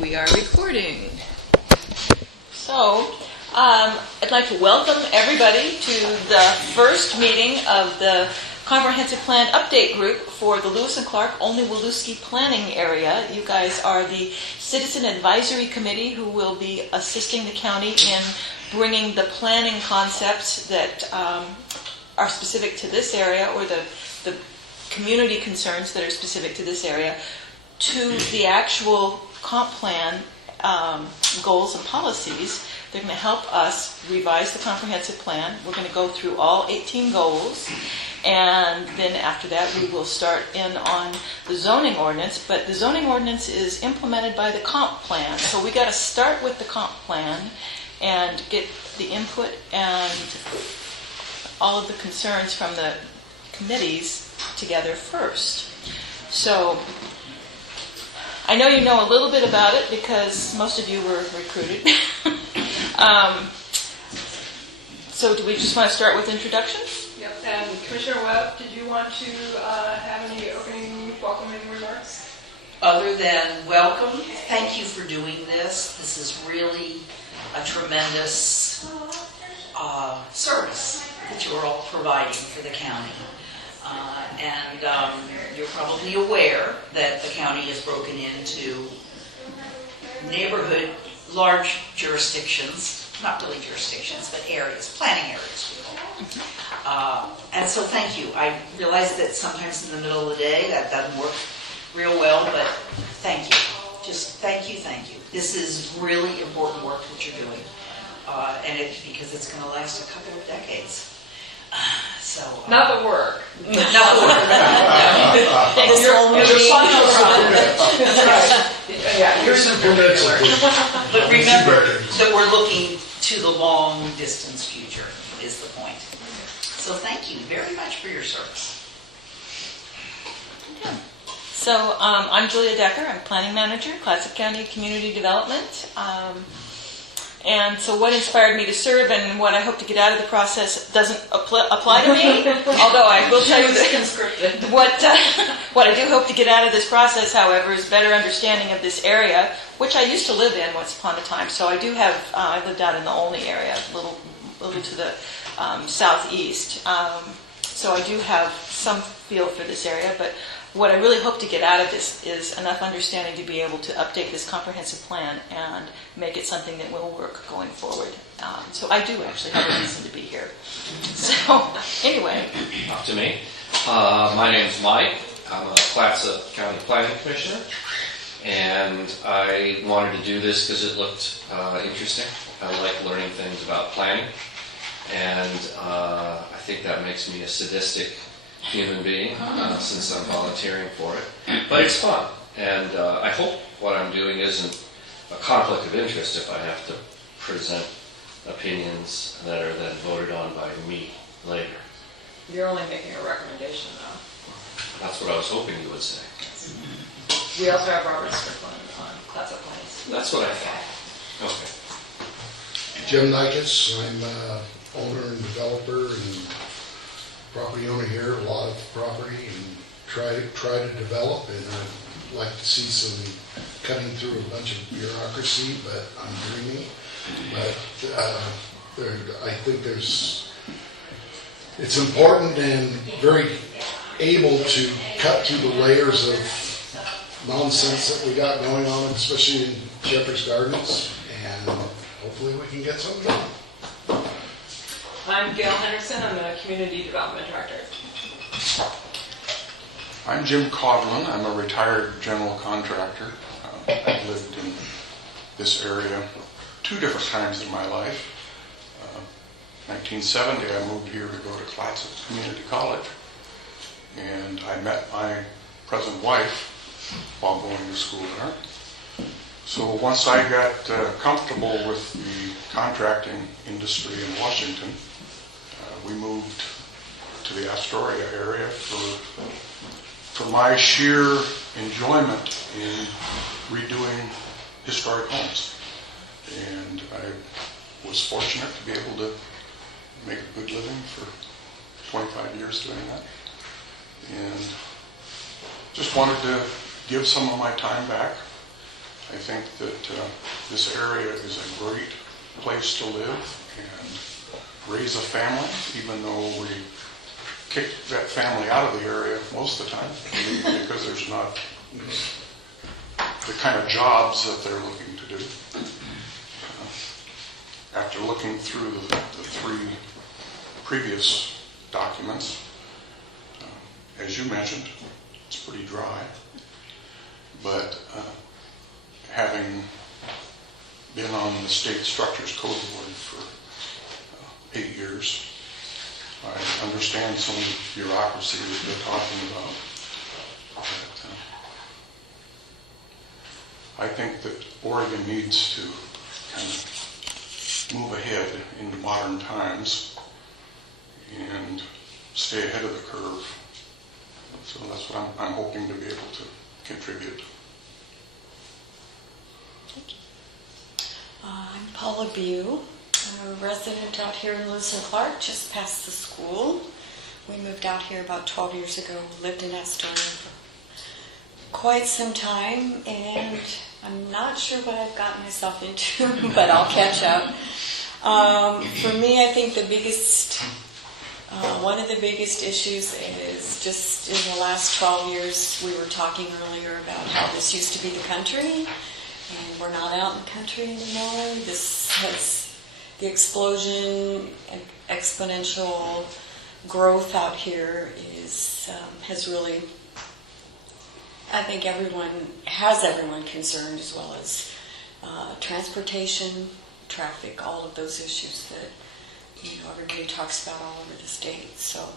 we are recording. So, I'd like to welcome everybody to the first meeting of the Comprehensive Plan Update Group for the Lewis and Clark Only Woluski Planning Area. You guys are the Citizen Advisory Committee who will be assisting the county in bringing the planning concepts that are specific to this area, or the community concerns that are specific to this area, to the actual comp plan goals and policies. They're going to help us revise the comprehensive plan. We're going to go through all 18 goals, and then after that we will start in on the zoning ordinance. But the zoning ordinance is implemented by the comp plan, so we got to start with the comp plan and get the input and all of the concerns from the committees together first. So I know you know a little bit about it because most of you were recruited. So do we just want to start with introductions? Yep. And Commissioner Webb, did you want to have any opening welcoming remarks? Other than welcome, thank you for doing this. This is really a tremendous service that you're all providing for the county. And you're probably aware that the county is broken into neighborhood, large jurisdictions, not really jurisdictions, but areas, planning areas we call them. And so thank you. I realize that sometimes in the middle of the day that doesn't work real well, but thank you. Just thank you, thank you. This is really important work that you're doing. Because it's going to last a couple of decades. Not the work. Not the work. But remember that we're looking to the long distance future is the point. So thank you very much for your service. Yeah. So I'm Julia Decker. I'm Planning Manager, Clatsop County Community Development. And so what inspired me to serve and what I hope to get out of the process doesn't apply to me, although I will tell you that what I do hope to get out of this process, however, is better understanding of this area, which I used to live in once upon a time. So I do have, I lived out in the Olney area, a little to the southeast. So I do have some feel for this area, but what I really hope to get out of this is enough understanding to be able to update this comprehensive plan and make it something that will work going forward. So I do actually have a reason to be here. So anyway. Up to me. My name's Mike. I'm a Clatsop County Planning Commissioner, and I wanted to do this because it looked interesting. I like learning things about planning, and I think that makes me a sadistic human being since I'm volunteering for it. But it's fun, and I hope what I'm doing isn't a conflict of interest if I have to present opinions that are then voted on by me later. You're only making a recommendation, though. That's what I was hoping you would say. We also have Robert Strickland on Clatsop Plains. That's what I thought. Okay. Jim Nikes, I'm owner and developer and property owner here, a lot of property, and try to develop, and I'd like to see some cutting through a bunch of bureaucracy, but I'm dreaming. But I think it's important and very able to cut through the layers of nonsense that we got going on, especially in Shepherd's Gardens, and hopefully we can get something done. I'm Gail Henderson. I'm the Community Development Director. I'm Jim Coughlin. I'm a retired general contractor. I've lived in this area 2 different times in my life. 1970, I moved here to go to Clatsop Community College, and I met my present wife while going to school there. So once I got comfortable with the contracting industry in Washington, we moved to the Astoria area for my sheer enjoyment in redoing historic homes. And I was fortunate to be able to make a good living for 25 years doing that. And just wanted to give some of my time back. I think that this area is a great place to live and raise a family, even though we kick that family out of the area most of the time because there's not the kind of jobs that they're looking to do. After looking through the 3 previous documents, as you mentioned, it's pretty dry. But having been on the State Structures Code Board for 8 years, I understand some of the bureaucracy that they're talking about. But, I think that Oregon needs to kind of move ahead in modern times and stay ahead of the curve. So that's what I'm hoping to be able to contribute. I'm Paula Bew. I'm a resident out here in Lewis and Clark, just past the school. We moved out here about 12 years ago, lived in Astoria for quite some time, and I'm not sure what I've gotten myself into, but I'll catch up. For me, I think one of the biggest issues is just in the last 12 years, we were talking earlier about how this used to be the country, and we're not out in the country anymore. This has the explosion and exponential growth out here has really, I think everyone concerned, as well as transportation, traffic, all of those issues that everybody talks about all over the state. So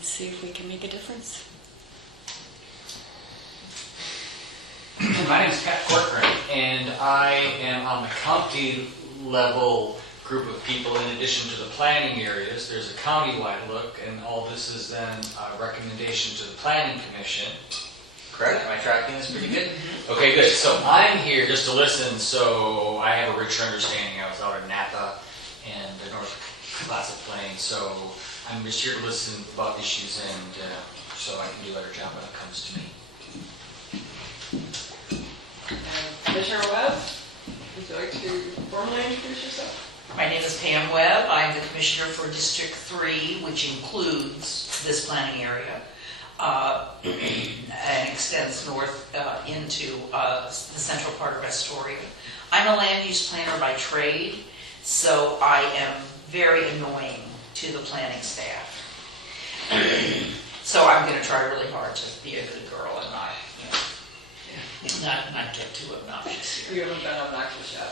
see if we can make a difference. My name is Pat Corcoran, and I am on the county level group of people. In addition to the planning areas, there's a county-wide look, and all this is then a recommendation to the planning commission. Correct? Am I tracking this pretty good? Okay, good. So I'm here just to listen, so I have a richer understanding. I was out in Napa and the North Classic Plains, so I'm just here to listen about issues, and so I can do a better job when it comes to me. Commissioner Webb, would you like to formally introduce yourself? My name is Pam Webb. I'm the Commissioner for District 3, which includes this planning area and extends north into the central part of Astoria. I'm a land use planner by trade, so I am very annoying to the planning staff. So I'm going to try really hard to be a good girl and not get too obnoxious here. You haven't been obnoxious yet.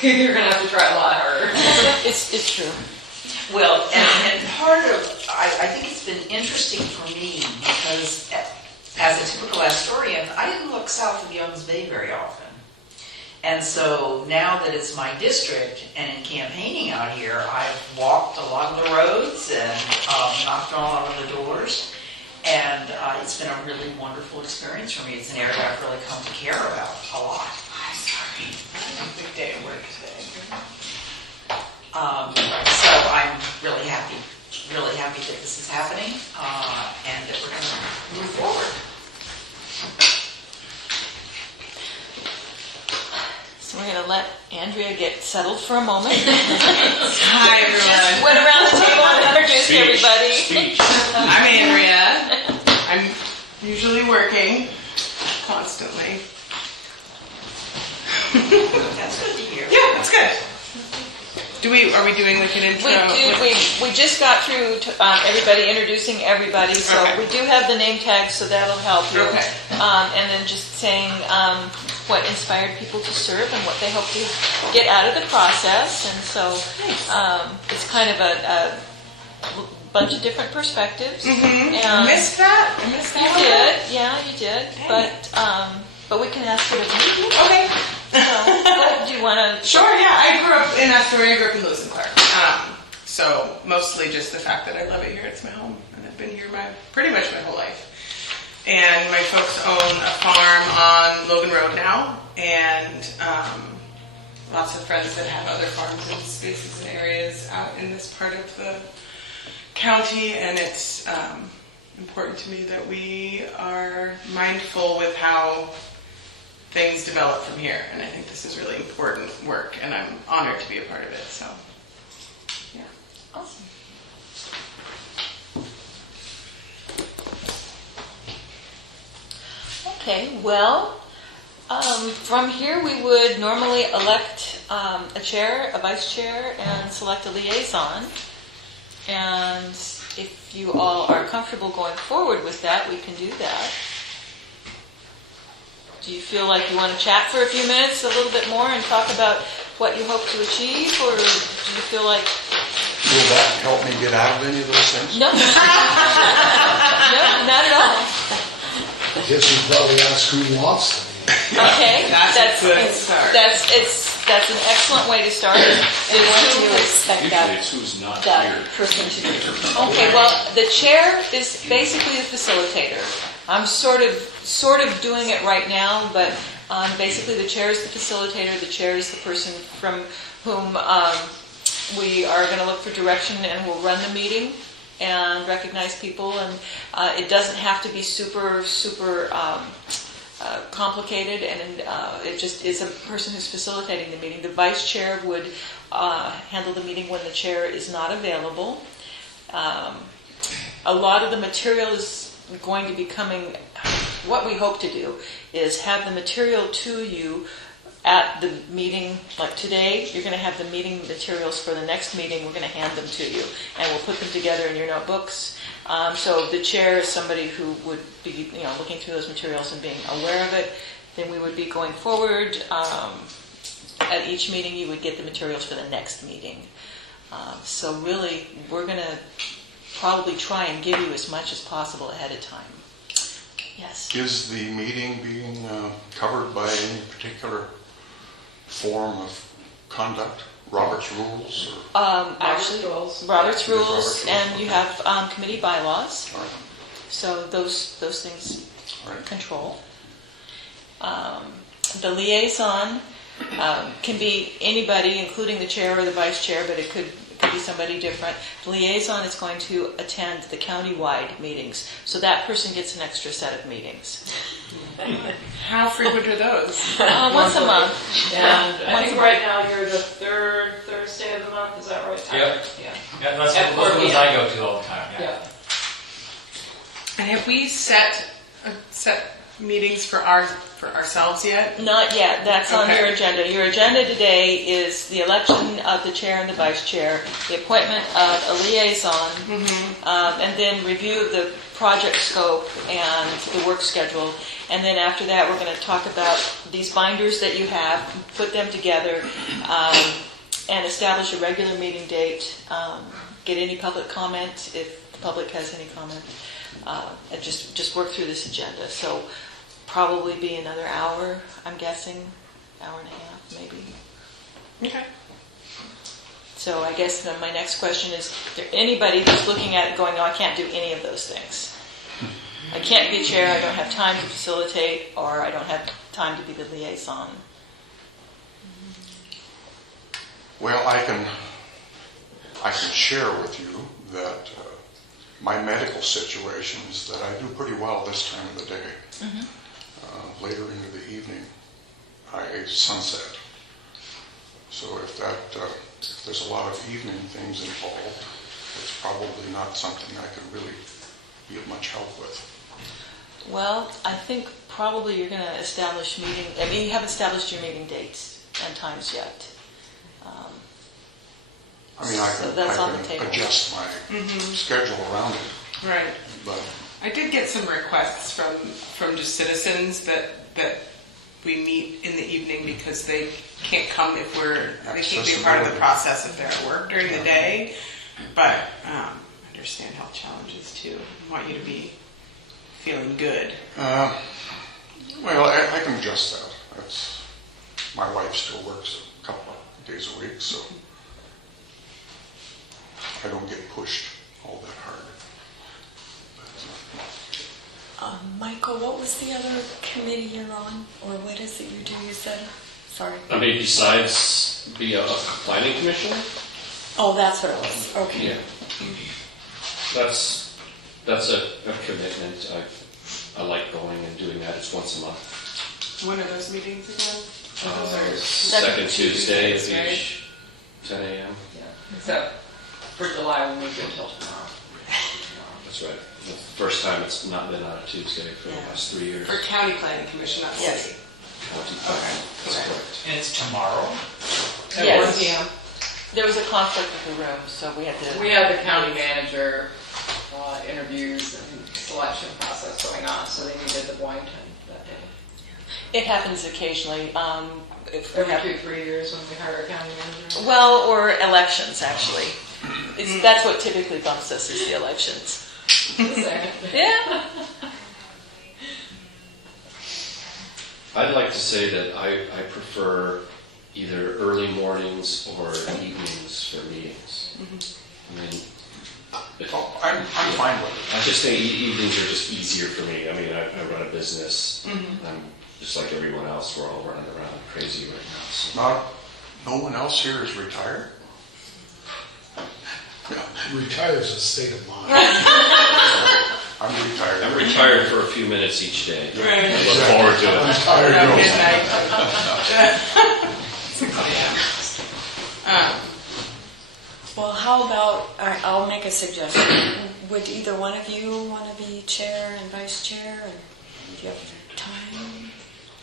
You're going to have to try a lot harder. It's true. Well, and part of, I think it's been interesting for me because as a typical Astorian, I didn't look south of Youngs Bay very often. And so now that it's my district and in campaigning out here, I've walked along the roads and knocked on a lot of the doors. And it's been a really wonderful experience for me. It's an area I've really come to care about a lot. I'm sorry. I had a big day at work today. So I'm really happy that this is happening and that we're going to move forward. So we're going to let Andrea get settled for a moment. Hi, everyone. Just went around the table and introduced everybody. I'm Andrea. I'm usually working constantly. That's good to hear. Yeah, that's good. Are we doing like an intro? We just got through everybody introducing everybody, so Okay. we do have the name tags, so that'll help you. Okay. And then just saying what inspired people to serve and what they hope to get out of the process. And so it's kind of a bunch of different perspectives. Mm-hmm. And I missed that. you did, yeah, you did. But we can ask you to repeat. Okay. Do you want to? Sure, yeah. I grew up in Astoria, grew up in Lewis and Clark. So mostly just the fact that I love it here. It's my home, and I've been here pretty much my whole life. And my folks own a farm on Logan Road now, and lots of friends that have other farms and spaces and areas out in this part of the county, and it's important to me that we are mindful with how things develop from here. And I think this is really important work, and I'm honored to be a part of it. So, yeah. Awesome. Okay, well, from here we would normally elect a chair, a vice chair, and select a liaison. And if you all are comfortable going forward with that, we can do that. Do you feel like you want to chat for a few minutes, a little bit more, and talk about what you hope to achieve, or do you feel like... Will that help me get out of any of those things? No. No, not at all. I guess you probably ask who wants them. Okay, That's a good start. That's an excellent way to start. And what do you expect Usually that, it's who's not that here. person to do? Okay, well, the chair is basically the facilitator. I'm sort of doing it right now, but basically the chair is the facilitator. The chair is the person from whom we are going to look for direction and will run the meeting and recognize people. And it doesn't have to be super complicated, and it just is a person who's facilitating the meeting. The vice chair would handle the meeting when the chair is not available. A lot of the material is going to be coming. What we hope to do is have the material to you at the meeting. Like today, you're going to have the meeting materials for the next meeting. We're going to hand them to you, and we'll put them together in your notebooks. So the chair is somebody who would be, looking through those materials and being aware of it. Then we would be going forward. At each meeting, you would get the materials for the next meeting. So really, we're going to probably try and give you as much as possible ahead of time. Yes? Is the meeting being covered by any particular form of conduct? Robert's rules? Or? Actually, Robert's rules, and you have committee bylaws. All right. So those things All right. control. The liaison can be anybody, including the chair or the vice chair, but it could be somebody different. The liaison is going to attend the county-wide meetings, so that person gets an extra set of meetings. How frequent are those? Once a month. And I Once think a month. right now you're the third Thursday of the month, is that right, Tyler? Yep. Yeah. Yeah, that's At what 4 those p.m. I go to all the time. Yeah. Yeah. And have we set meetings for ourselves yet? Not yet. That's on Okay. your agenda. Your agenda today is the election of the chair and the vice chair, the appointment of a liaison, and then review of the project scope and the work schedule. And then after that, we're going to talk about these binders that you have, put them together, and establish a regular meeting date, get any public comment if the public has any comment, and just work through this agenda. So probably be another hour, I'm guessing, hour and a half maybe. Okay. So I guess then my next question is there anybody who's looking at it going, no, I can't do any of those things. I can't be chair, I don't have time to facilitate, or I don't have time to be the liaison. Well, I can share with you that my medical situation is that I do pretty well this time of the day. Later into the evening, I sunset. So if there's a lot of evening things involved, it's probably not something I can really be of much help with. Well, I think probably you're going to establish you haven't established your meeting dates and times yet. I mean, I So that's on the can table. adjust my schedule around it, Right. but I did get some requests from just citizens that we meet in the evening because they can't come if they can't be a part of the process if they're at work during the day. But I understand health challenges too. I want you to be feeling good. well, I can adjust that. My wife still works a couple of days a week, so I don't get pushed all that hard. Michael, what was the other committee you're on? Or what is it you do, you said? Sorry. I mean, besides be a planning commissioner? Oh, that's what it was. Okay. Yeah. That's a commitment. I like going and doing that. It's once a month. When are those meetings again? Second Tuesday of each, 10 a.m. Yeah. Except for July, we move it until tomorrow. That's right. The first time it's not been on a Tuesday for the last 3 years. For County Planning Commission, not Yes. city. Okay. That's correct. And it's tomorrow? At Yes. 1 p.m. There was a conflict with the room, so we had to. We have the county manager interviews and selection process going on, so they needed the Boynton that day. It happens occasionally. If we Every have, 2-3 years when we hire a county manager. well, or elections actually. That's what typically bumps us is the elections. Yeah. I'd like to say that I prefer either early mornings or evenings for meetings. I mean, I'm fine with it. I just think evenings are just easier for me. I mean, I run a business. I'm just like everyone else. We're all running around crazy right now. So. No one else here is retired? Retires a state of mind. I'm retired. I'm retired for a few minutes each day. Right. I look forward to I'm it. tired Around of it. midnight. 6 a.m. Well, how about, all right, I'll make a suggestion. Would either one of you want to be chair and vice chair? And do you have time?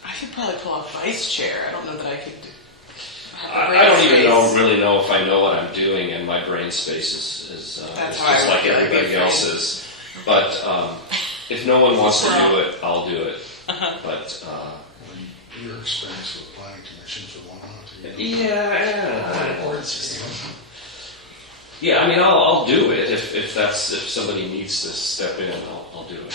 I could probably pull off vice chair. I don't know that I could have the I brain don't even space. really know if I know what I'm doing, and my brain space is That's it's how I just would like feel like everybody being else's. But if no one wants to do it, I'll do it. But Your experience with planning commissions would want to. yeah. Or it's just, Yeah, I mean, I'll do it if somebody needs to step in, I'll do it.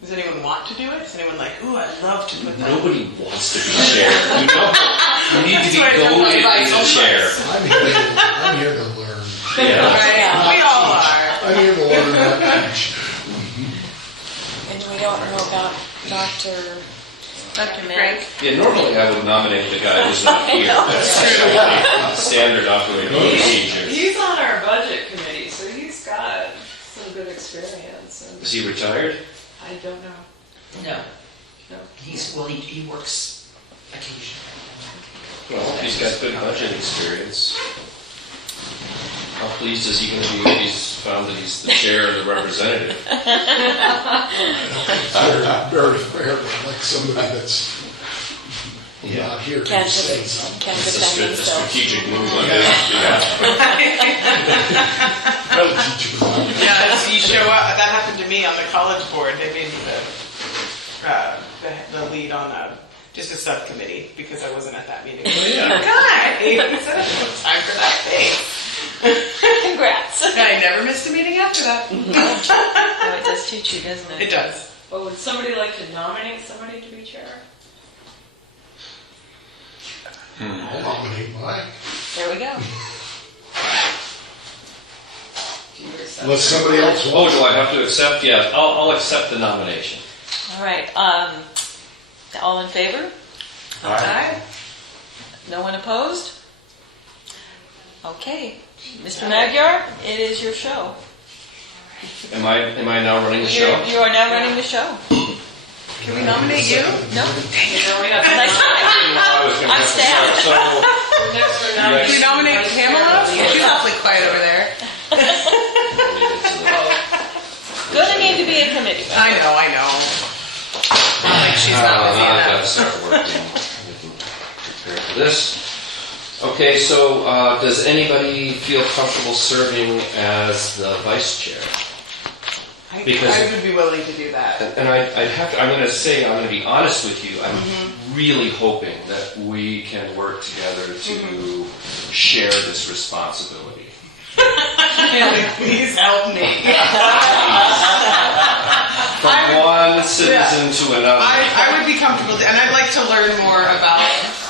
Does anyone want to do it? Is anyone like, ooh, I'd love to put that? Nobody wants to be chair. You need to be That's why I don't goaded like into vice chair. I'm here to learn. Yeah. Right? We all are. I'm here to learn, not teach. And we don't know about Dr. Frank. Yeah, normally I would nominate the guy who's not here. That's standard operating procedure. He's on our budget committee, so he's got some good experience. And Is he retired? I don't know. No. No. He works occasionally. Well, he's got good budget experience. How pleased is he going to be if he's found that he's the chair and the representative? Very fair, like somebody that's not here Can't to say something. can't It's defend a himself. strategic move on his behalf. I'll teach you about it. Yeah, as you show up. That happened to me on the college board. They made me the lead on just a subcommittee because I wasn't at that meeting. Oh, yeah. Guys, time for that thing. Congrats. I never missed a meeting after that. Oh, it does teach you, doesn't it? It does. Well, would somebody like to nominate somebody to be chair? I'll nominate Mike. There we go. Do you accept Unless it? somebody else Oh, wants. do I have to accept? Yeah, I'll accept the nomination. All right. All in favor? Aye. No one opposed? Okay. Mr. Magyar, it is your show. Am I now running the show? You are now running the show. Can we nominate you? No? No, we have I I'm I'm staff. So, next we're Yes. Can we nominate Pamela? She's awfully quiet over there. Gonna need to be a committee. I know. Not like she's not busy I've got to enough. start working. Getting prepared for this. Okay, so does anybody feel comfortable serving as the vice chair? Because- I would be willing to do that. And I'm going to be honest with you. I'm really hoping that we can work together to share this responsibility. Please help me. From one citizen to another. I would be comfortable, and I'd like to learn more about.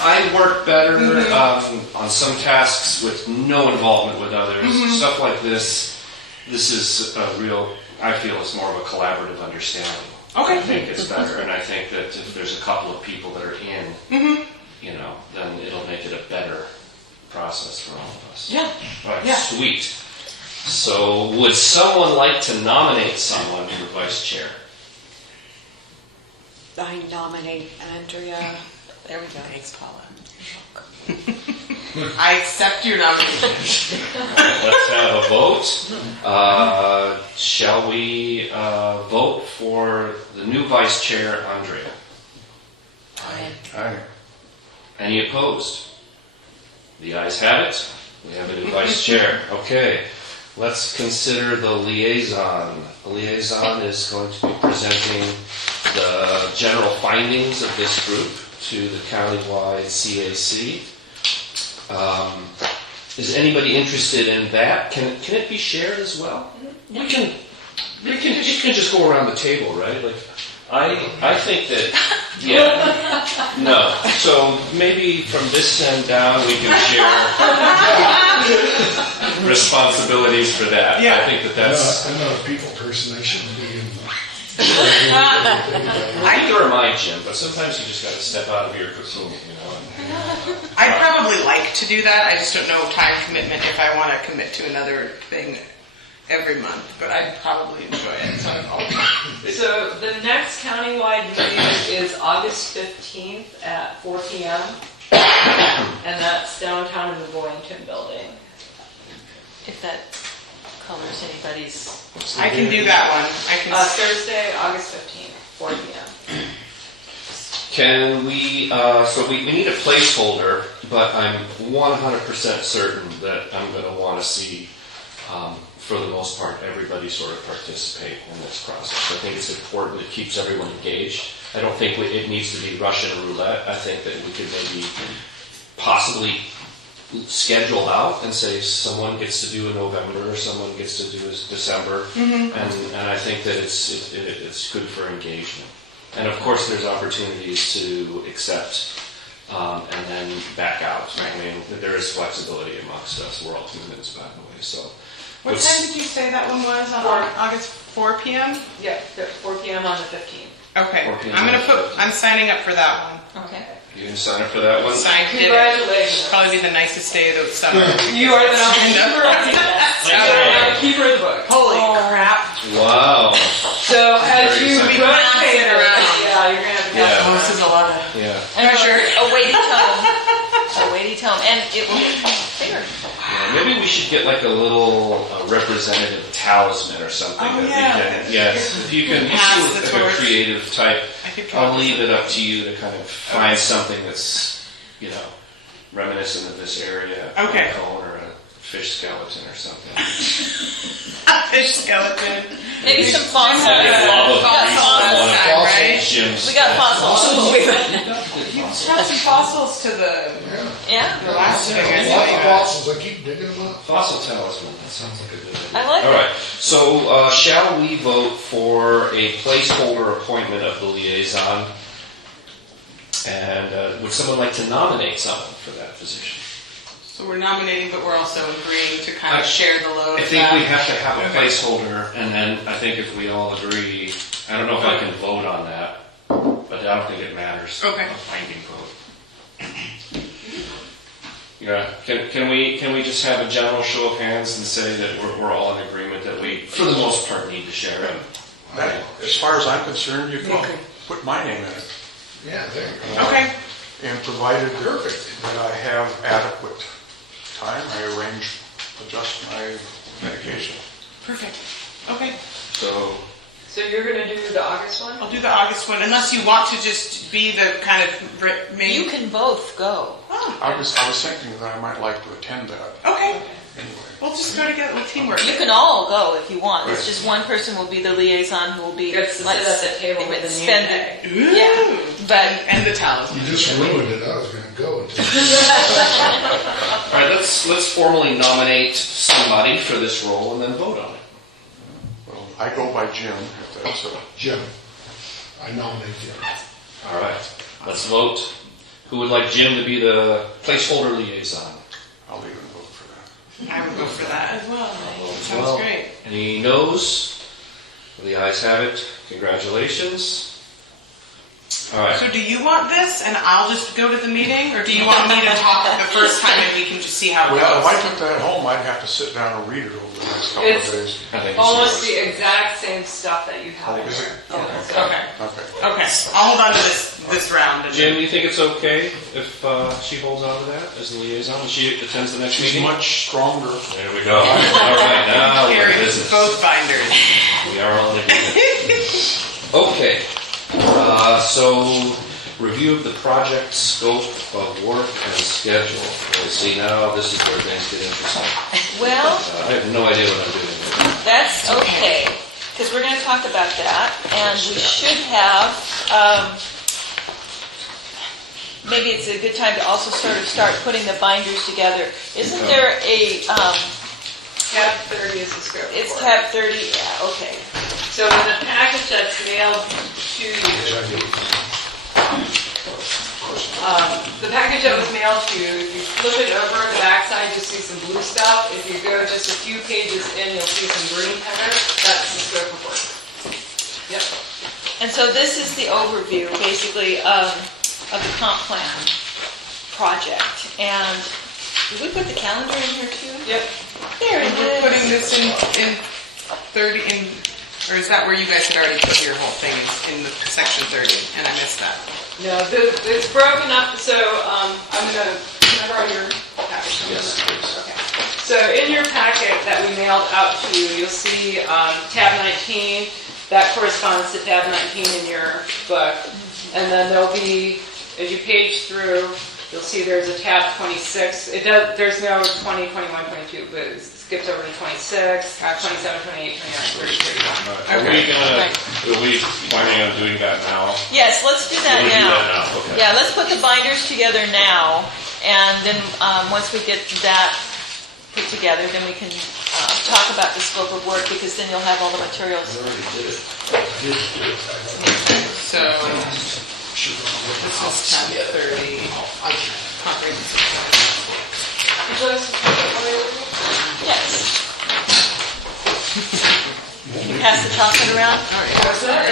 I work better on some tasks with no involvement with others. Stuff like this. This is a real. I feel it's more of a collaborative understanding. Okay. I think it's better, and I think that if there's a couple of people that are in, then it'll make it a better process for all of us. Yeah. Right. Yeah. Sweet. So, would someone like to nominate someone for vice chair? I nominate Andrea. There we go. Thanks, Paula. I accept your nomination. Let's have a vote. Shall we vote for the new vice chair, Andrea? Aye. Any opposed? The ayes have it. We have a new vice chair. Okay. Let's consider the liaison. The liaison is going to be presenting the general findings of this group to the countywide CAC. Is anybody interested in that? Can it be shared as well? You can just go around the table, right? Like, I think that, yeah, no. So maybe from this end down, we can share responsibilities for that. Yeah. I think that's. I'm not a people person, I shouldn't be in Neither am I, Jim, but sometimes you just got to step out of your cocoon, you know. I'd probably like to do that. I just don't know time commitment if I want to commit to another thing every month, but I'd probably enjoy it. So the next countywide meeting is August 15th at 4 p.m. and that's downtown in the Boynton building. If that colors anybody's. I can do that one. I can. Thursday, August 15th, 4 p.m. Can we, so we need a placeholder, but I'm 100% certain that I'm going to want to see, for the most part, everybody sort of participate in this process. I think it's important. It keeps everyone engaged. I don't think it needs to be Russian roulette. I think that we could maybe possibly schedule out and say someone gets to do in November or someone gets to do in December, and I think that it's good for engagement. And of course, there's opportunities to accept and then back out. Right. I mean, there is flexibility amongst us. We're all 2 minutes back away, so. What time did you say that one was on August 4 p.m.? Yeah, 4 p.m. on the 15th. Okay. 4 p.m. I'm signing up for that one. Okay. You can sign up for that one? Signed it. Congratulations. Probably be the nicest day of the summer. You are the keeper of the book. Holy crap. Wow. So as Very you exciting. rotate it around. yeah, you're gonna have to Yeah. Oh, this is a lot of Yeah. And pressure. a weighty tome. A weighty tome. And it will get bigger. Yeah, maybe we should get like a little representative talisman or something. Oh, that yeah. we can, yes, if you can, Pass you the like a torch. creative type. I could come I'll up with leave it up to you to kind of find something that's, reminiscent of this area. Okay. A cone or a fish skeleton or something. a fish skeleton. Maybe some fossils. Lava We got beast, fossils. one of Time, right? Jim's- We got fossils. You brought some fossils to the Yeah. last thing. I Lots saw of you. fossils, I keep digging them up. Fossil talisman, that sounds like a good idea. I like All it. right, so shall we vote for a placeholder appointment of the liaison? And would someone like to nominate someone for that position? So we're nominating, but we're also agreeing to kind of share the load. I of think that. we have to have a placeholder, and then I think if we all agree, I don't know if I can vote on that, but I don't think it matters. Okay. A binding vote. Yeah, can we just have a general show of hands and say that we're all in agreement that we, for the most part, need to share it? That, as far as I'm concerned, you can put my name in it. Yeah, there you go. Okay. And provided that I have adequate time, I adjust my medication. Perfect. Okay. So, So you're gonna do the August one? I'll do the August one, unless you want to just be the kind of main. You can both go. Oh, I was thinking that I might like to attend that okay. anyway. We'll just go together with teamwork. You can all go if you want. It's just one person will be the liaison who will be Gets to sit at the table with the spend name it. Ooh. Yeah, but And the talisman. You just ruined it, I was gonna go until. all right, let's formally nominate somebody for this role and then vote on it. Well, I go by Jim, if that's Jim, I nominate you. All right, let's vote. Who would like Jim to be the placeholder liaison? I'll even vote for that. I would go for that as well. Sounds Well, great. Any noes? The ayes have it. Congratulations. All right. So do you want this and I'll just go to the meeting, or do you want me to talk the first time and we can just see how it Well, if I goes? took that home, I'd have to sit down and read it over the next couple of It's days. I think almost you the exact same stuff that you have in Is it? there. Okay, Okay. okay. I'll hold on to this round. And Jim, do you think it's okay if she holds on to that as the liaison when she attends the next She's meeting? much stronger. There we go. All right, now we're in carry business. both binders. We are on the Okay. So, review of the project scope of work and schedule. Well, see, now this is where things get interesting. Well, I have no idea what I'm doing here. that's okay, because we're going to talk about that, and we should have, maybe it's a good time to also sort of start putting the binders together. Isn't there a, Tab 30 is the scope. it's report. tab 30, yeah, okay. So in the package that's mailed to you, the package that was mailed to you, if you flip it over, the backside, you'll see some blue stuff. If you go just a few pages in, you'll see some green header. That's the scope of work. Yep. And so this is the overview, basically, of the comp plan project. And did we put the calendar in here too? Yep. There And it we're putting is. this in 30 in, or is that where you guys had already put your whole thing in the section 30 and I missed that? No, it's broken up, so I'm going to, can I borrow your package? Yes, please. Okay. So in your packet that we mailed out to you, you'll see tab 19. That corresponds to tab 19 in your book. And then there'll be, as you page through, you'll see there's a tab 26. There's no 20, 21, 22, but it skips over to 26, 27, 28, 29, 30, 31. Are we planning on doing that now? Yes, let's do that We'll do now. that now, okay. Yeah, let's put the binders together now, and then once we get that put together, then we can talk about the scope of work, because then you'll have all the materials. So this is tab 30. Comprehensive. Would you like us to take it while you're looking? Yes. You pass the chocolate around? So are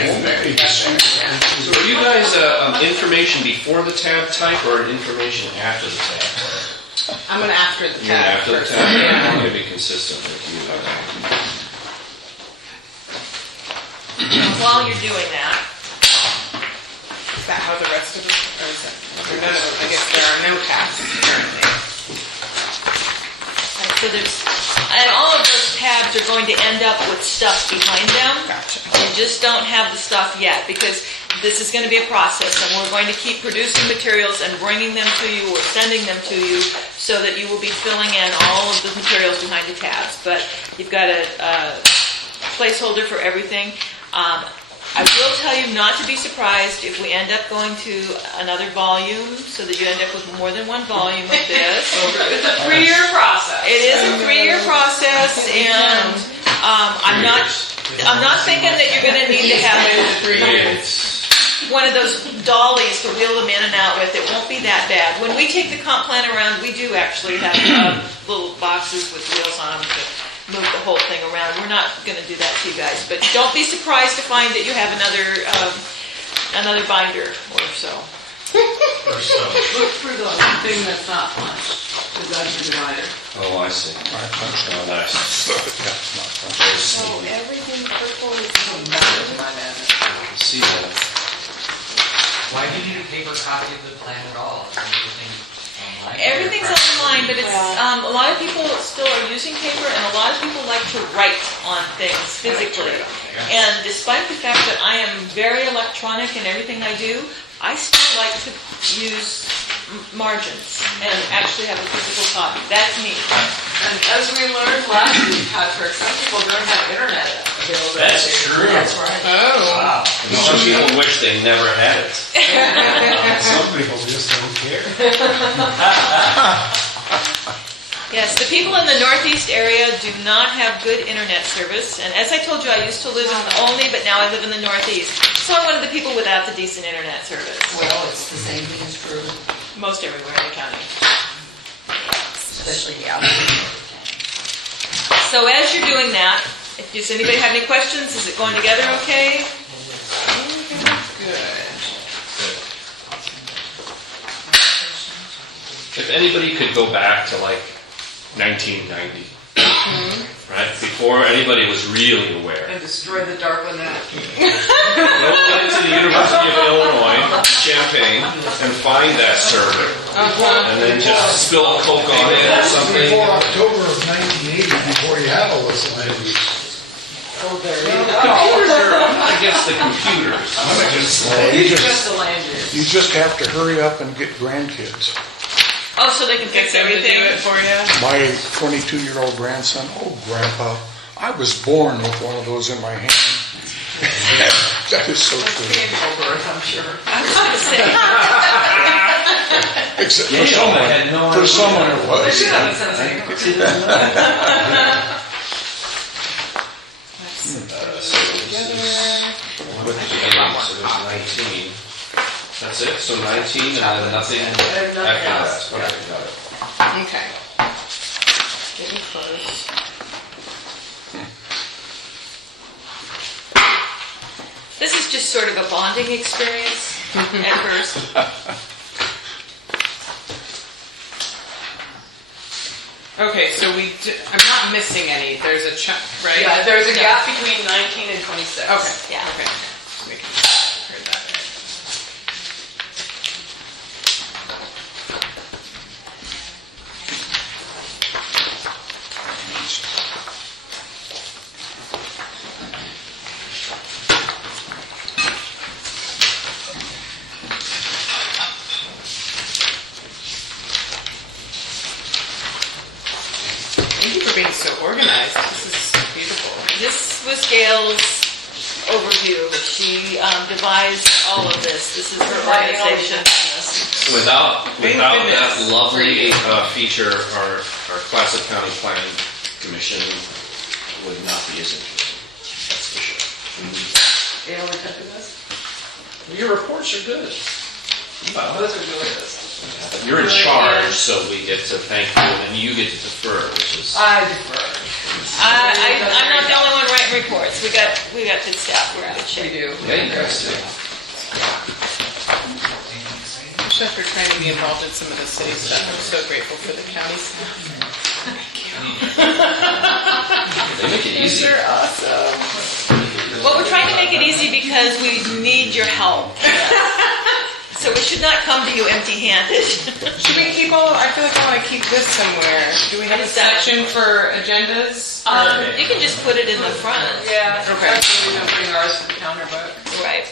you guys information before the tab type or information after the tab? I'm going to after the You're tab after the first. tab? Yeah. I'm going to be consistent with you. While you're doing that, Is that how the rest of it, or is that, there are none of them, I guess there are no tabs currently. and so there's, and all of those tabs are going to end up with stuff behind them. Gotcha. You just don't have the stuff yet, because this is going to be a process, and we're going to keep producing materials and bringing them to you or sending them to you, so that you will be filling in all of the materials behind the tabs. But you've got a placeholder for everything. I will tell you not to be surprised if we end up going to another volume, so that you end up with more than one volume of this. It's a 3-year process. It is a 3-year process, and I'm not thinking that you're going to need to have one of those dollies to wheel them in and out with. It won't be that bad. When we take the comp plan around, we do actually have little boxes with wheels on them to move the whole thing around. We're not going to do that to you guys, but don't be surprised to find that you have another binder or so. Look for the thing that's not punched, because that's your divider. Oh, I see. Oh, nice. So everything purple is See that? Why do you need a paper copy of the plan at all? Is everything online? Everything's online, but it's a lot of people still are using paper, and a lot of people like to write on things physically. And despite the fact that I am very electronic in everything I do, I still like to use margins and actually have a physical copy. That's me. And as we learned last week, Patrick, some people don't have internet available. That's true. That's right. Oh. Wow. Some people wish they never had it. Some people just don't care. Yes, the people in the Northeast area do not have good internet service. And as I told you, I used to live in Olney, but now I live in the Northeast. So I'm one of the people without the decent internet service. Well, it's the same thing is true, Most everywhere in the county. especially out. So as you're doing that, does anybody have any questions? Is it going together okay? Good. if anybody could go back to like 1990, right, before anybody was really aware. And destroy the DARPA net. Go into the University of Illinois, Champaign, and find that server, and then just spill a Coke on it or something. Before October of 1980, before you have all this land use. Computers I'm not against the computers. Well, Just the land use. you just have to hurry up and get grandkids. Oh, so they can Get fix them to do everything? it for you. My 22-year-old grandson, oh, Grandpa, I was born with one of those in my hand. That is so true. Painful birth, I'm sure. I was going to say, Except Yeah, I had no for idea. someone it They was. should have a sense of humor. So there's 19. That's it? So 19 and then nothing after that. else. Okay, got it. Okay. get me first. This is just sort of a bonding experience at first. Okay, so I'm not missing any. There's a chunk, right? Yeah, there's a gap between 19 and 26. Okay. Yeah. Okay. Just making sure I heard that right. Thank you for being so organized. This is beautiful. This was Gail's overview. She devised all of this. This is her organization. Without Thank that goodness. lovely feature, our Classic County Planning Commission would not be as interesting. That's for sure. Gail, we cut through this? Your reports are good. Those are really good. You're in charge, so we get to thank you, and you get to defer, which is. I defer. I'm not the only one writing reports. We got good staff. We're in good We shape. do. Yeah, you guys do. Especially after trying to be involved in some of the city stuff. I'm so grateful for the county staff. They make it easy. They're awesome. Well, we're trying to make it easy because we need your help. So we should not come to you empty-handed. Should we keep I feel like I want to keep this somewhere. Do we have a It's done. section for agendas? You can just put it in the front. Yeah, Okay. actually, we don't bring ours to the counter book. Right.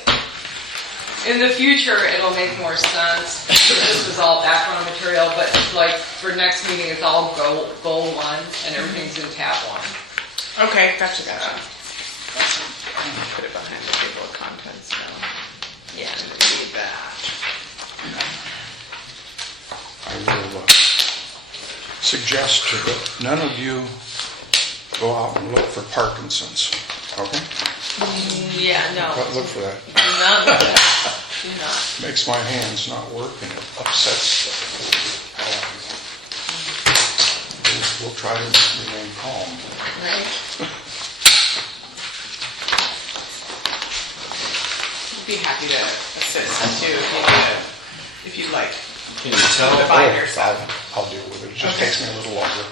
In the future, it'll make more sense. This is all background material, but like for next meeting, it's all goal 1 and everything's in tab 1. Okay, gotcha. Put it behind the table of contents now. Yeah. Need that. I will suggest that none of you go out and look for Parkinson's, okay? Yeah, no. Don't look for that. None of that. Do not. Makes my hands not work and it upsets. We'll try to remain calm. Right. I'd be happy to assist too if you'd like. Can you tell? The binder stuff. I'll deal with it. It just takes me a little longer.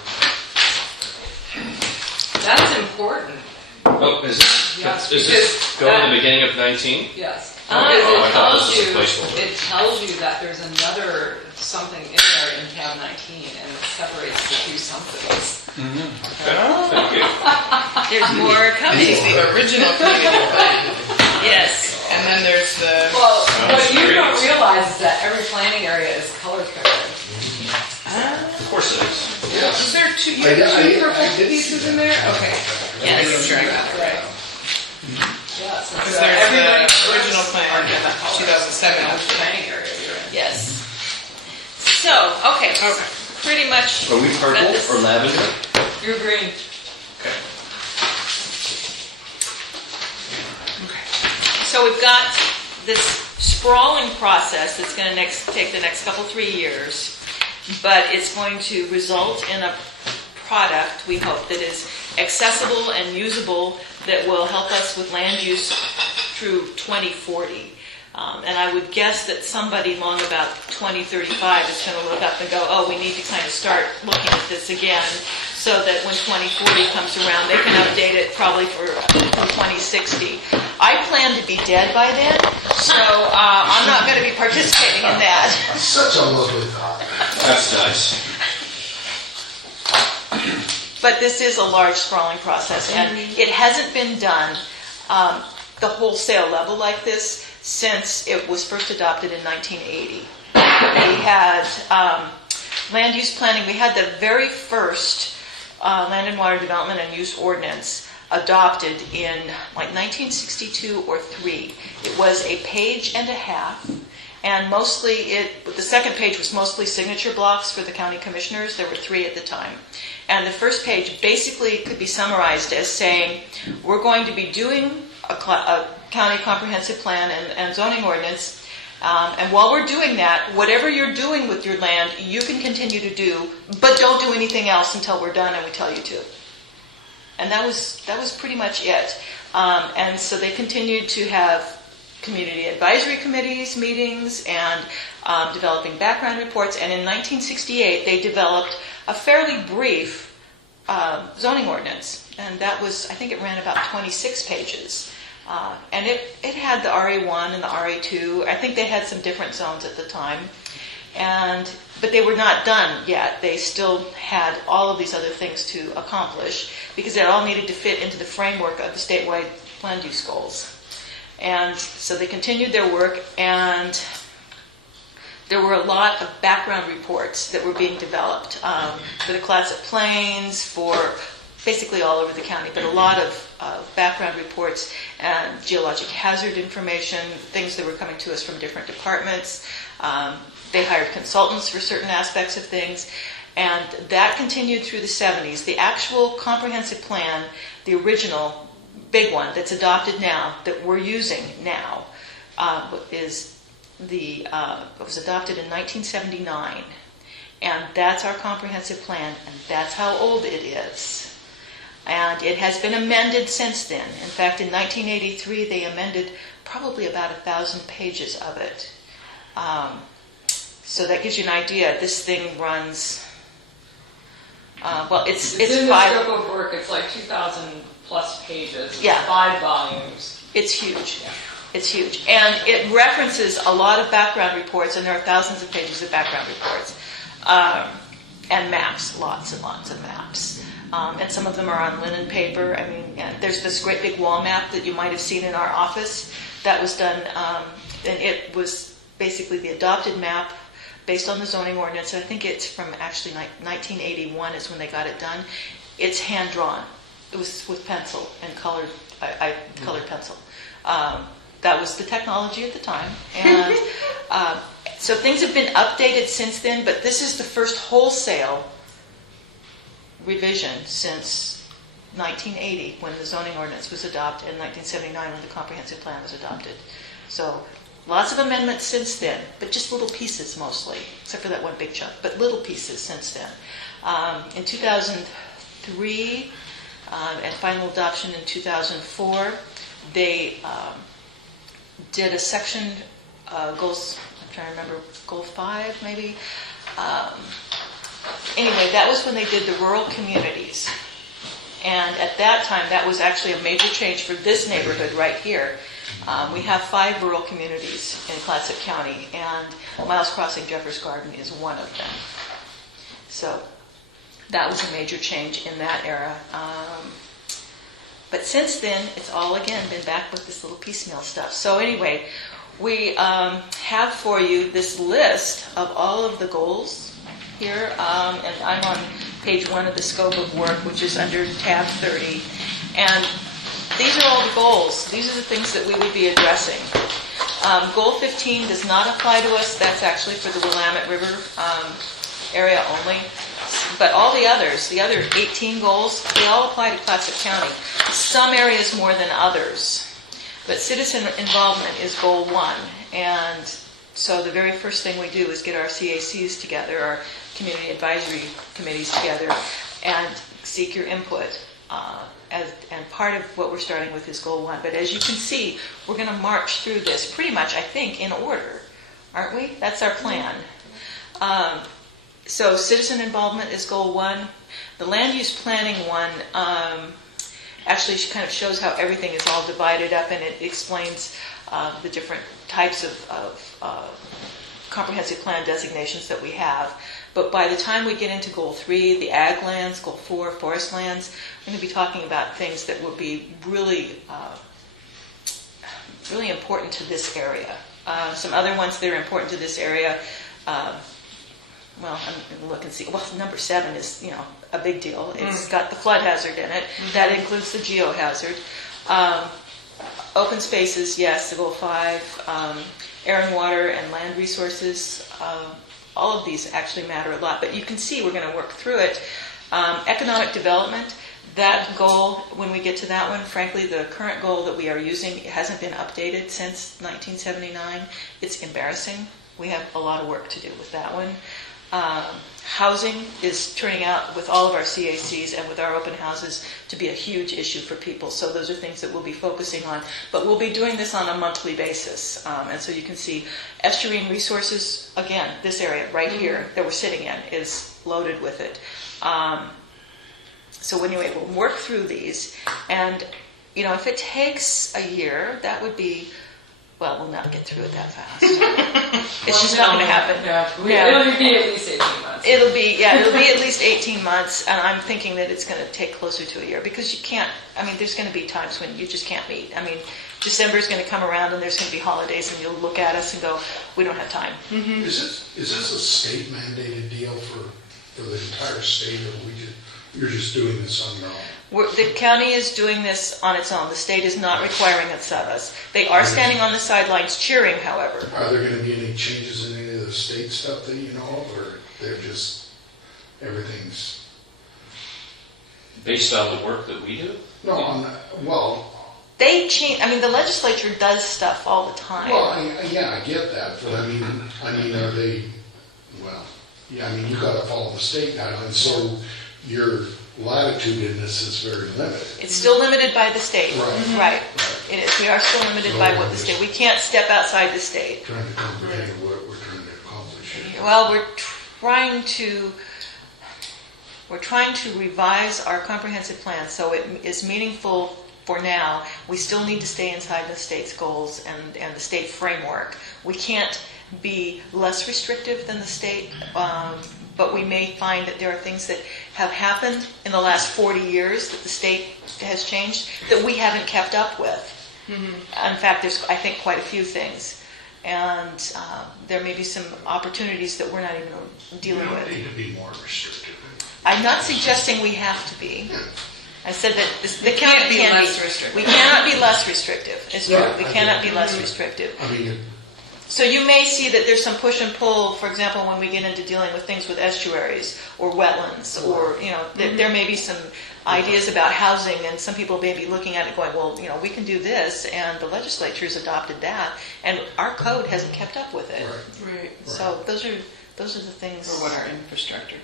That's important. Oh, is Yes, this because go to that- the beginning of 19? Yes. Oh, Because I thought this was a placeholder. it tells you that there's another something in there in tab 19 and it separates the two somethings. Thank you. There's more This coming. is the original community plan. Yes. And then there's the... Well, what you great. don't realize is that every planning area is color coded. Of course it is. Is there two, you I have did- two I purple did pieces see in there? Okay. Yes. Making sure I got it right. Yes. and Because so there's everybody the original plan, are different colors. 2007. Which planning area you're in. Yes. So, okay. Okay. Pretty much. Are we got purple this. or lavender? You're green. Okay. So we've got this sprawling process that's going to take the next 3 years, but it's going to result in a product, we hope, that is accessible and usable, that will help us with land use through 2040. And I would guess that somebody long about 2035 is going to look up and go, oh, we need to kind of start looking at this again, so that when 2040 comes around, they can update it probably for 2060. I plan to be dead by then, so I'm not going to be participating in that. Such a lovely thought. That's nice. But this is a large, sprawling process, and it hasn't been done the wholesale level like this since it was first adopted in 1980. We had land use planning. We had the very first Land and Water Development and Use Ordinance adopted in like 1962 or 3. It was a page and a half, and mostly the second page was mostly signature blocks for the county commissioners. There were 3 at the time. And the first page basically could be summarized as saying, we're going to be doing a county comprehensive plan and zoning ordinance, and while we're doing that, whatever you're doing with your land, you can continue to do, but don't do anything else until we're done and we tell you to. And that was pretty much it. And so they continued to have community advisory committees, meetings, and developing background reports. And in 1968, they developed a fairly brief zoning ordinance. And that was, I think it ran about 26 pages. And it had the RA1 and the RA2. I think they had some different zones at the time. But they were not done yet. They still had all of these other things to accomplish because it all needed to fit into the framework of the statewide land use goals. And so they continued their work, and there were a lot of background reports that were being developed for the Clatsop Plains, for basically all over the county, but a lot of background reports and geologic hazard information, things that were coming to us from different departments. They hired consultants for certain aspects of things, and that continued through the 70s. The actual comprehensive plan, the original big one that's adopted now, that we're using now, was adopted in 1979. And that's our comprehensive plan, and that's how old it is. And it has been amended since then. In fact, in 1983, they amended probably about 1,000 pages of it. So that gives you an idea. This thing runs, it's in 5... the scope of work, it's like 2,000 plus pages. It's Yeah. 5 volumes. It's huge. It's huge. And it references a lot of background reports, and there are thousands of pages of background reports. And maps, lots and lots of maps. And some of them are on linen paper. I mean, there's this great big wall map that you might have seen in our office that was done, and it was basically the adopted map based on the zoning ordinance. I think it's from actually 1981 is when they got it done. It's hand-drawn. It was with pencil and colored, colored pencil. That was the technology at the time. And so things have been updated since then, but this is the first wholesale revision since 1980 when the zoning ordinance was adopted, and 1979 when the comprehensive plan was adopted. So lots of amendments since then, but just little pieces mostly, except for that one big chunk, but little pieces since then. In 2003 and final adoption in 2004, they did a section, goals, I'm trying to remember, goal 5 maybe. Anyway, that was when they did the rural communities. And at that time, that was actually a major change for this neighborhood right here. We have 5 rural communities in Clatsop County, and Miles Crossing Jeffers Garden is one of them. So that was a major change in that era. But since then, it's all again been back with this little piecemeal stuff. So anyway, we have for you this list of all of the goals here, and I'm on page 1 of the scope of work, which is under tab 30. And these are all the goals. These are the things that we would be addressing. Goal 15 does not apply to us. That's actually for the Willamette River area only. But all the others, the other 18 goals, they all apply to Clatsop County. Some areas more than others. But citizen involvement is goal 1. And so the very first thing we do is get our CACs together, our community advisory committees together, and seek your input. And part of what we're starting with is goal 1. But as you can see, we're going to march through this pretty much, I think, in order. aren't we? That's our plan. So citizen involvement is goal 1. The land use planning one actually kind of shows how everything is all divided up, and it explains the different types of comprehensive plan designations that we have. But by the time we get into goal 3, the ag lands, goal 4, forest lands, we're going to be talking about things that will be really, really important to this area. Some other ones that are important to this area, well, I'm look and see. Well, number 7 is, a big deal. It's got the flood hazard in it. That includes the geohazard. Open spaces, yes, goal 5. Air and water and land resources. All of these actually matter a lot, but you can see we're going to work through it. Economic development, that goal, when we get to that one, frankly, the current goal that we are using hasn't been updated since 1979. It's embarrassing. We have a lot of work to do with that one. Housing is turning out with all of our CACs and with our open houses to be a huge issue for people. So those are things that we'll be focusing on. But we'll be doing this on a monthly basis. And so you can see estuarine resources, again, this area right here that we're sitting in is loaded with it. So anyway, we'll work through these. And, if it takes a year, that would be... Well, we'll not get through it that fast. It's just not going to happen. It'll be at least 18 months. It'll be at least 18 months, and I'm thinking that it's going to take closer to a year because you can't, there's going to be times when you just can't meet. December is going to come around and there's going to be holidays and you'll look at us and go, we don't have time. Mm-hmm. Is this a state mandated deal for the entire state, or you're just doing this on your own? The county is doing this on its own. The state is not requiring it of us. They are standing on the sidelines cheering, however. Are there going to be any changes in any of the state stuff that you know of, or they're just, everything's... Based on the work that we do? No, they change. The legislature does stuff all the time. Well, I get that, but are they? Well, you got to follow the state guidelines, so your latitude in this is very limited. It's still limited by the state. Right. Right. It is. We are still limited by what the state. We can't step outside the state. Trying to comprehend what we're trying to accomplish. Well, we're trying to revise our comprehensive plan so it is meaningful for now. We still need to stay inside the state's goals and the state framework. We can't be less restrictive than the state, but we may find that there are things that have happened in the last 40 years that the state has changed that we haven't kept up with. Mm-hmm. In fact, there's, I think, quite a few things. And there may be some opportunities that we're not even dealing with. We need to be more restrictive. I'm not suggesting we have to be. I said that the county can be less restrictive. We cannot be less restrictive. It's true. We cannot be less restrictive. So you may see that there's some push and pull, for example, when we get into dealing with things with estuaries or wetlands, or, there may be some ideas about housing, and some people may be looking at it going, well, we can do this, and the legislature's adopted that, and our code hasn't kept up with it. Right. So those are the things. Or what our infrastructure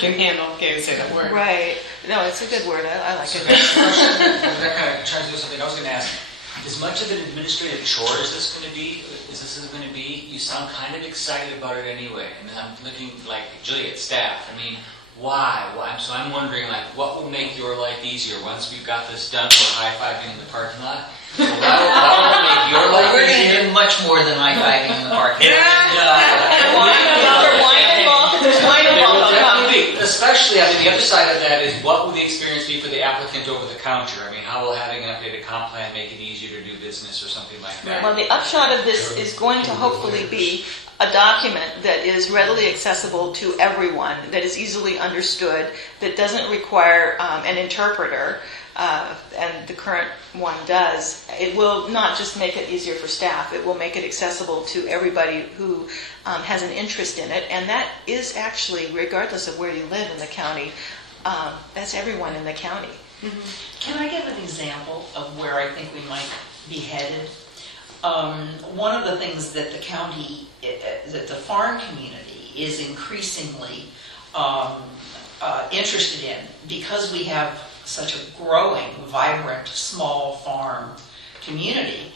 can handle. Can't even say that word. Right. No, it's a good word. I like it. That kind of tries to do something I was going to ask. As much of an administrative chore as this is going to be, you sound kind of excited about it anyway. And I'm looking like Juliet staff. Why? So I'm wondering, what will make your life easier once we've got this done? We're high-fiving in the parking lot. Why will it make your life We're easier? going to do much more than high-fiving in the parking lot. Especially, the other side of that is, what will the experience be for the applicant over the counter? How will having an updated comp plan make it easier to do business or something like that? Well, the upshot of this is going to hopefully be a document that is readily accessible to everyone, that is easily understood, that doesn't require an interpreter, and the current one does. It will not just make it easier for staff, it will make it accessible to everybody who has an interest in it, and that is actually, regardless of where you live in the county, that's everyone in the county. Mm-hmm. Can I give an example of where I think we might be headed? One of the things that the county, that the farm community is increasingly interested in, because we have such a growing, vibrant, small farm community,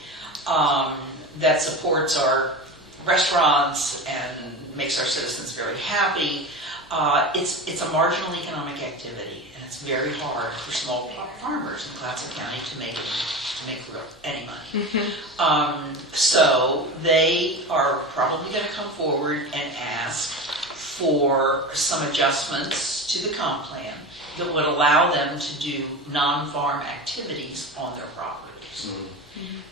that supports our restaurants and makes our citizens very happy. It's a marginal economic activity, and it's very hard for small farmers in Clatsop County to make any money. So they are probably going to come forward and ask for some adjustments to the comp plan that would allow them to do non-farm activities on their properties.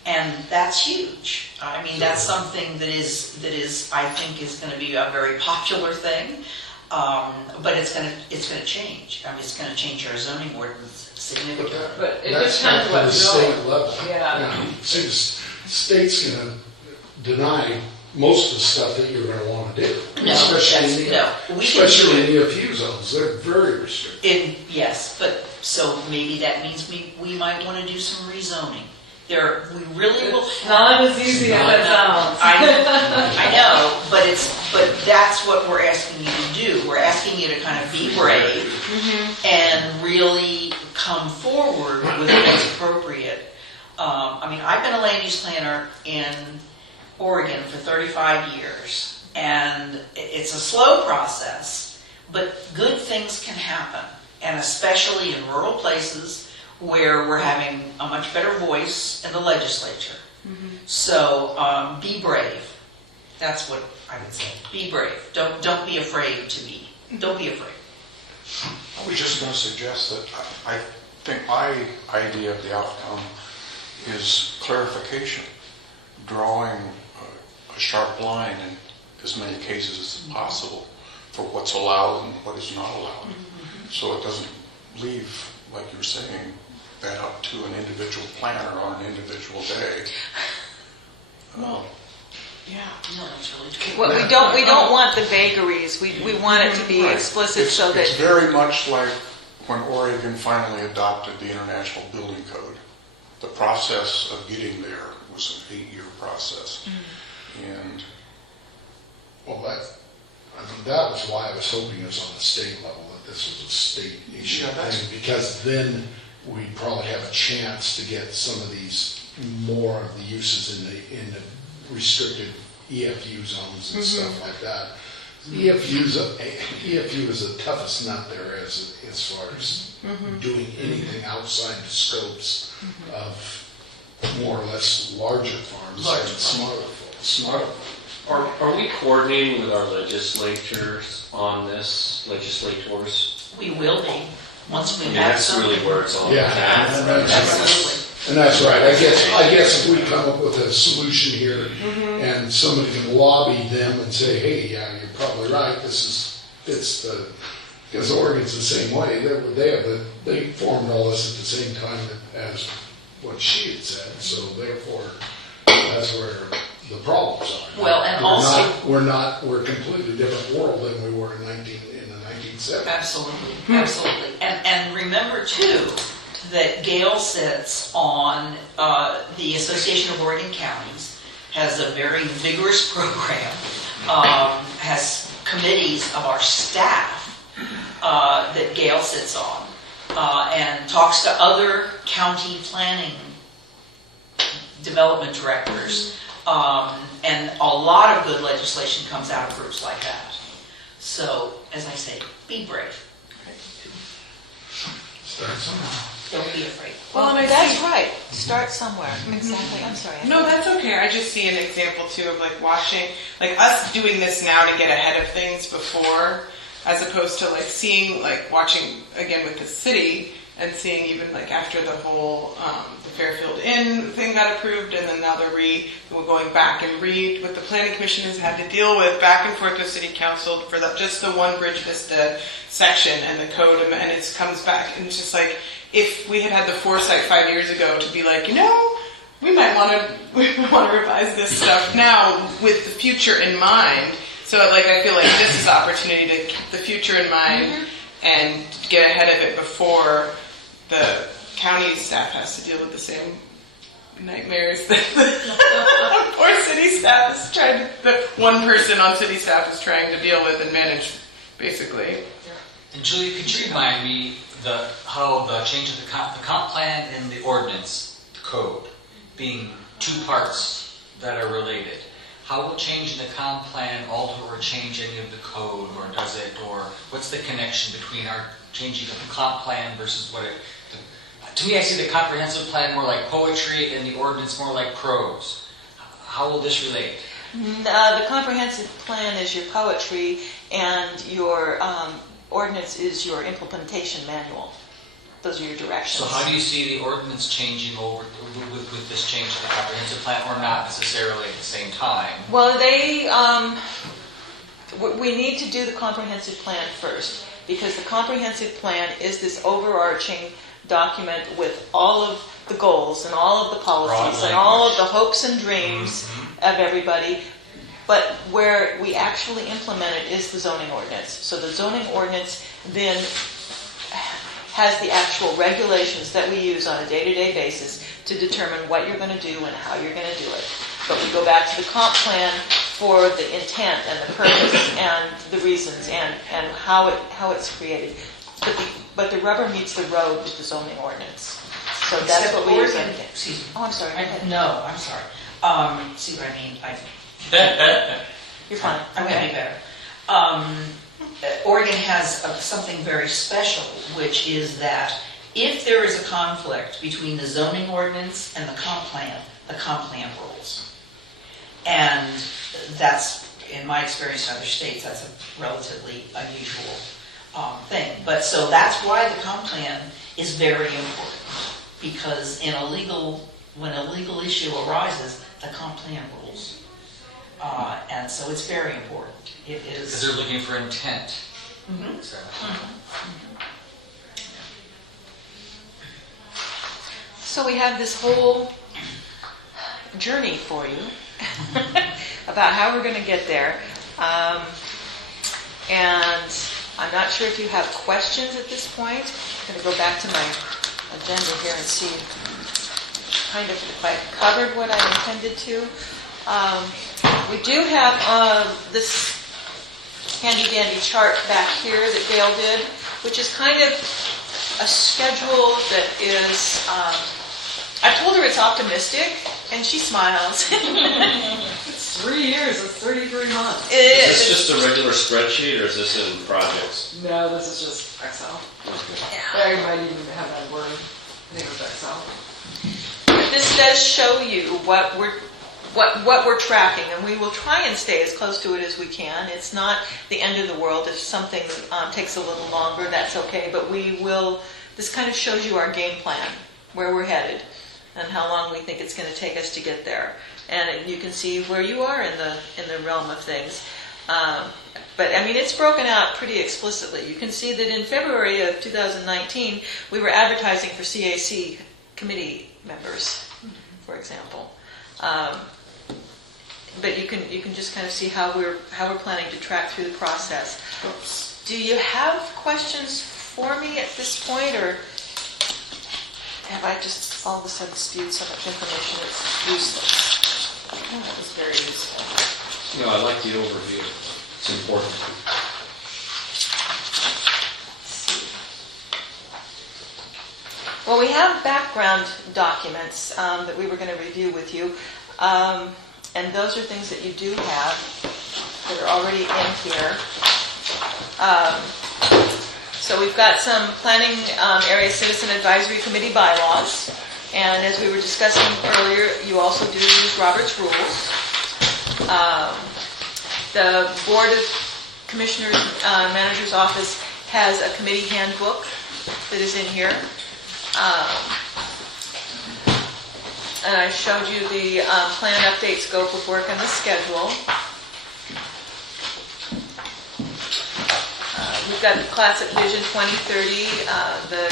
And that's huge. I mean, that's something that is I think is going to be a very popular thing. But it's going to change. I mean, it's going to change our zoning ordinance significantly. But it That's depends at what the zone. state level. Yeah. See, the state's going to deny most of the stuff that you're going to want to do. No, especially in no. We can especially do in the EFU zones. They're very restricted. Yes, but so maybe that means we might want to do some rezoning. We really will. Not as easy as it sounds. I know, but that's what we're asking you to do. We're asking you to kind of be brave and really come forward with what's appropriate. I mean, I've been a land use planner in Oregon for 35 years, and it's a slow process, but good things can happen, and especially in rural places where we're having a much better voice in the legislature. So be brave. That's what I would say. Be brave. Don't be afraid to be. Don't be afraid. I was just going to suggest that I think my idea of the outcome is clarification, drawing a sharp line in as many cases as possible for what's allowed and what is not allowed. So it doesn't leave, like you were saying, that up to an individual planner on an individual day. Yeah. No, that's really true. What we don't want the vagaries. We want it to be explicit It's so that very much like when Oregon finally adopted the International Building Code. The process of getting there was an 8-year process. And Well, that was why I was hoping it was on the state level, that this was a state issue. Yeah, that's- Because then we'd probably have a chance to get some of these more of the uses in the restricted EFU zones and stuff like that. EFU is the toughest nut there is as far as doing anything outside the scopes of more or less larger farms Larger and smaller farms. Are we coordinating with our legislators on this, legislators? We will be once we I mean, have that's something. really where it's all Yeah, at. Absolutely. And that's right. I guess if we come up with a solution here and somebody can lobby them and say, hey, yeah, you're probably right, this fits the, because Oregon's the same way. They formed all this at the same time as what she had said, so therefore that's where the problems are. Well, and also- we're a completely different world than we were in the 1970s. Absolutely, absolutely. And remember, too, that Gail sits on the Association of Oregon Counties, has a very vigorous program, has committees of our staff that Gail sits on, and talks to other county planning development directors. And a lot of good legislation comes out of groups like that. So, as I say, be brave. Start somewhere. Don't be afraid. Well, and I that's see- right. Start somewhere. Exactly. I'm sorry. No, that's okay. I just see an example too of like watching, like us doing this now to get ahead of things before, as opposed to like seeing, like watching again with the city and seeing even like after the whole the Fairfield Inn thing got approved, and then now we're going back and read what the planning commission has had to deal with back and forth with city council for just the one Bridge Vista section and the code, and it comes back, and it's just like if we had the foresight 5 years ago to be like, we might want to revise this stuff now with the future in mind. So like I feel like this is an opportunity to keep the future in mind and get ahead of it before the county staff has to deal with the same nightmares that poor city staff is that one person on city staff is trying to deal with and manage, basically. And Julia, could you remind me how the change of the comp plan and the ordinance, the code, being two parts, that are related. How will changing the comp plan alter or change any of the code, or does it, or what's the connection between our changing of the comp plan versus what it... To me, I see the comprehensive plan more like poetry and the ordinance more like prose. How will this relate? The comprehensive plan is your poetry, and your ordinance is your implementation manual. Those are your directions. So how do you see the ordinance changing over with this change to the comprehensive plan, or not necessarily at the same time? Well, we need to do the comprehensive plan first, because the comprehensive plan is this overarching document with all of the goals and all of the policies and all of the hopes and dreams of everybody. But where we actually implement it is the zoning ordinance. So the zoning ordinance then has the actual regulations that we use on a day-to-day basis to determine what you're going to do and how you're going to do it. But we go back to the comp plan for the intent and the purpose and the reasons and how it's created. But the rubber meets the road with the zoning ordinance. So that's Except what we use. Oregon- Excuse me. Oh, I'm sorry. Go ahead. No, I'm sorry. See what I mean? You're fine. I'm going to be better. Oregon has something very special, which is that if there is a conflict between the zoning ordinance and the comp plan rules. And that's, in my experience in other states, that's a relatively unusual thing. But so that's why the comp plan is very important, because when a legal issue arises, the comp plan rules. And so it's very important. It is. Because they're looking for intent. Mm-hmm. So we have this whole journey for you about how we're going to get there. And I'm not sure if you have questions at this point. I'm going to go back to my agenda here and see kind of if I covered what I intended to. We do have this handy-dandy chart back here that Gail did, which is kind of a schedule that is, I told her it's optimistic, and she smiles. It's 3 years, it's 33 months. It Is is. this just a regular spreadsheet, or is this in projects? No, this is just Excel. I might even have that word. I think it was Excel. This does show you what we're tracking, and we will try and stay as close to it as we can. It's not the end of the world. If something takes a little longer, that's okay, but we will. This kind of shows you our game plan, where we're headed, and how long we think it's going to take us to get there. And you can see where you are in the realm of things. But I mean, it's broken out pretty explicitly. You can see that in February of 2019, we were advertising for CAC committee members, for example. But you can just kind of see how we're planning to track through the process. Oops. Do you have questions for me at this point, or have I just all of a sudden spewed so much information it's useless? Oh, that was very useful. You know, I like the overview. It's important. Well, we have background documents that we were going to review with you, and those are things that you do have that are already in here. So we've got some Planning Area Citizen Advisory Committee bylaws, and as we were discussing earlier, you also do use Robert's Rules. The Board of Commissioners Manager's Office has a committee handbook that is in here. And I showed you the plan update, scope of work, and the schedule. We've got the Classic Vision 2030, the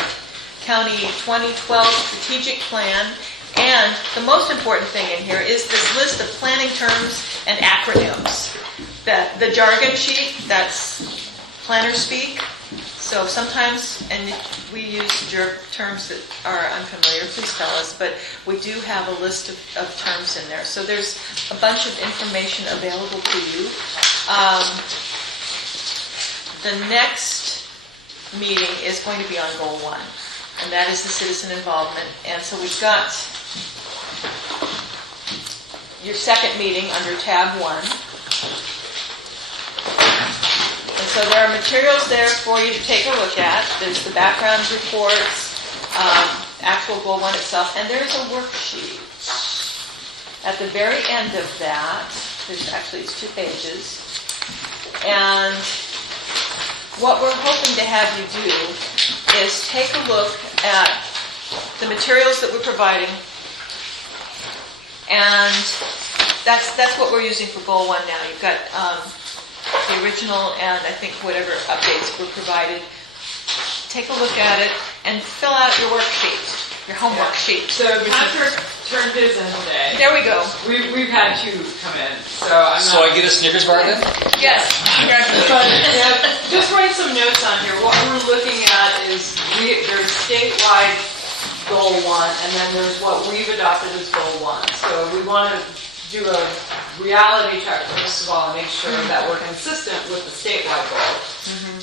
County 2012 Strategic Plan, and the most important thing in here is this list of planning terms and acronyms. The jargon sheet, that's planner speak. So sometimes, and if we use terms that are unfamiliar, please tell us, but we do have a list of terms in there. So there's a bunch of information available to you. The next meeting is going to be on Goal 1, and that is the citizen involvement. And so we've got your second meeting under tab 1. And so there are materials there for you to take a look at. There's the background reports, actual goal 1 itself, and there's a worksheet. At the very end of that, it's 2 pages. And what we're hoping to have you do is take a look at the materials that we're providing, and that's what we're using for goal 1 now. You've got the original and I think whatever updates were provided. Take a look at it and fill out your worksheet, your homework sheet. So Patrick turned his in today. There we go. We've had 2 come in, so I'm So not... I get a Snickers bar then? Yes. But just write some notes on here. What we're looking at is there's statewide goal 1, and then there's what we've adopted as goal 1. So we want to do a reality check first of all and make sure that we're consistent with the statewide goal.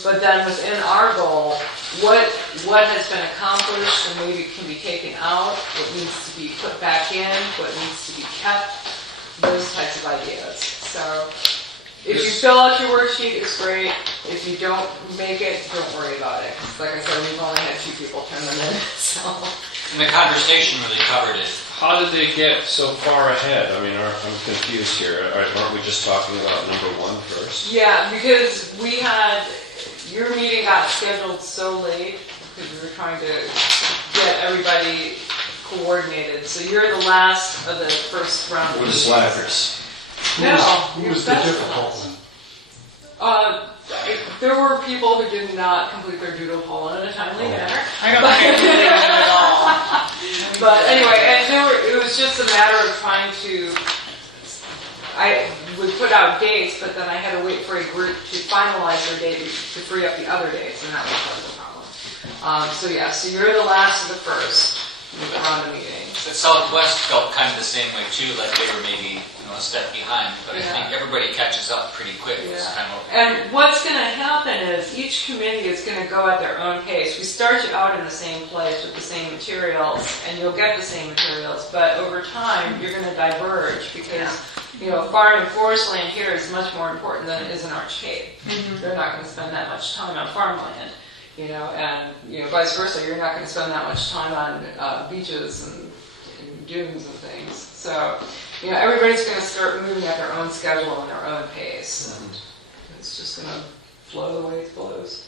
But then within our goal, what has been accomplished and maybe can be taken out, what needs to be put back in, what needs to be kept, those types of ideas. So if you fill out your worksheet, it's great. If you don't make it, don't worry about it. 'Cause like I said, we've only had 2 people turn them in, so. And the conversation really covered it. How did they get so far ahead? I mean, I'm confused here. Aren't we just talking about number 1 first? Yeah, because your meeting got scheduled so late because we were trying to get everybody coordinated. So you're the last of the first round. We're the slackers. No, Who you're was the best difficult of us. one? There were people who did not complete their doodle poll in a timely manner. I don't think I did that at all. But anyway, and it was just a matter of trying to, I would put out dates, but then I had to wait for a group to finalize their date to free up the other dates, and that was part of the problem. So you're the last of the first round of meetings. The Southwest felt kind of the same way too, like they were maybe a step behind, but I think everybody catches up pretty quick. It's kind of And what's going to happen is each committee is going to go at their own pace. We start you out in the same place with the same materials, and you'll get the same materials, but over time you're going to diverge because farm and forest land here is much more important than it is in Arch Cape. They're not going to spend that much time on farmland, and vice versa. You're not going to spend that much time on beaches and dunes and things. So, everybody's going to start moving at their own schedule and their own pace, and it's just going to flow the way it flows.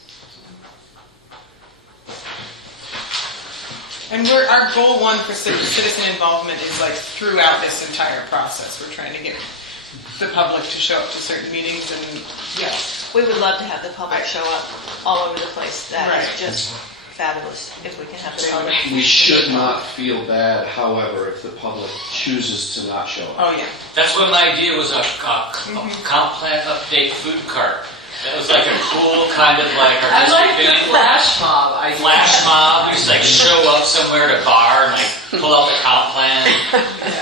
And our goal 1 for citizen involvement is like throughout this entire process. We're trying to get the public to show up to certain meetings, and Yes. We would love to have the public show up all over the place. That Right. is just fabulous if we can have the public. We should not feel bad, however, if the public chooses to not show up. oh yeah. That's what my idea was, a comp plan update food cart. That was like a cool kind of like I artistic like the thing. flash mob idea. Flash mob, just like show up somewhere at a bar and like pull out the comp plan.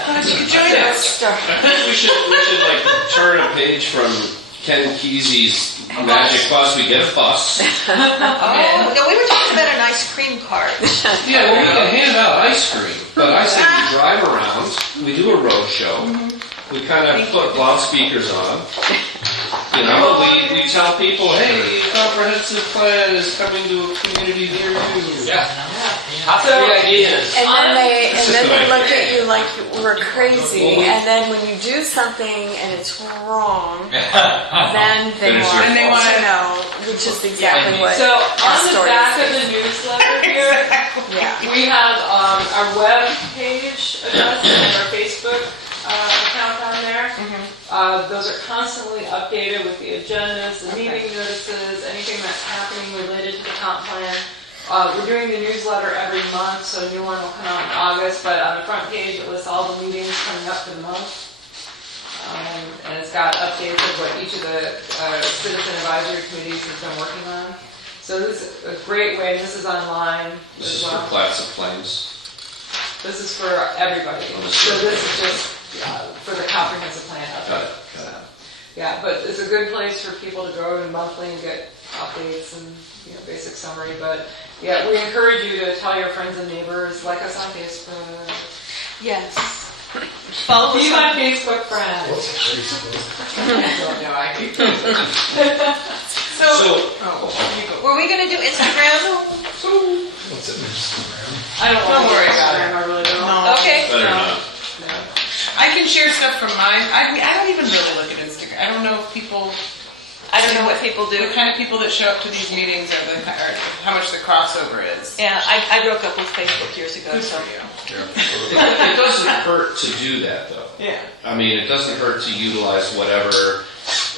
Why don't you join us? I think we should like turn a page from Ken Kesey's Magic Bus. We get a bus. Oh, no, we were talking about an ice cream cart. Yeah, well, we can hand out ice cream, but I say we drive around, we do a road show, we kind of put loudspeakers on. We tell people, hey, comprehensive plan is coming to a community near you. Yeah. Top 3 ideas. And then they That's just an look idea. at you like we're crazy. And then when you do something and it's wrong, then they Then it's want, your they fault. want to know, which is exactly what So our on the story back is. of the newsletter here, Yeah. we have our web page address and our Facebook account on there. Those are constantly updated with the agendas, the meeting notices, anything that's happening related to the comp plan. We're doing the newsletter every month, so a new one will come out in August, but on the front page it lists all the meetings coming up for the month. And it's got updates of what each of the citizen advisory committees has been working on. So this is a great way, and this is online This as is for well. Class of Plains. This is for everybody. So this is just for the comprehensive plan Got update. it, got it. Yeah, but it's a good place for people to go and monthly and get updates and basic summary. But yeah, we encourage you to tell your friends and neighbors, like us on Facebook. Yes. Follow Be us my on Facebook friend. What's Facebook? No, I hate So, Were we gonna do Instagram? What's in Instagram? I don't Don't worry about Instagram, I really don't. no. Okay. Better not. I can share stuff from mine. I mean, I don't even really look at Instagram. I don't know if people, I don't know what people the do. kind of people that show up to these meetings or how much the crossover is. Yeah, I broke up with Facebook years ago, Good so. for you. It doesn't hurt to do that, though. Yeah. I mean, it doesn't hurt to utilize whatever,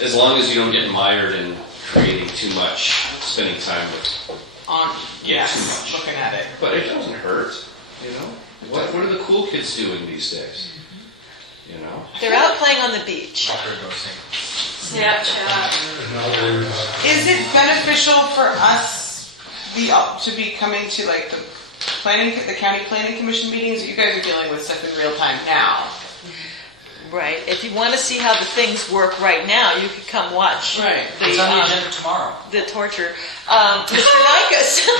as long as you don't get mired in creating too much, spending time with. On, yes, Too much. looking at it. But it doesn't hurt, you know? What are the cool kids doing these days? You know? They're out playing on the beach. Snapchat. And now we're, Is it beneficial for us to be coming to like the county planning commission meetings? You guys are dealing with stuff in real time now. Right. If you want to see how the things work right now, you could come watch Right. It's on the agenda tomorrow. the torture. Mr.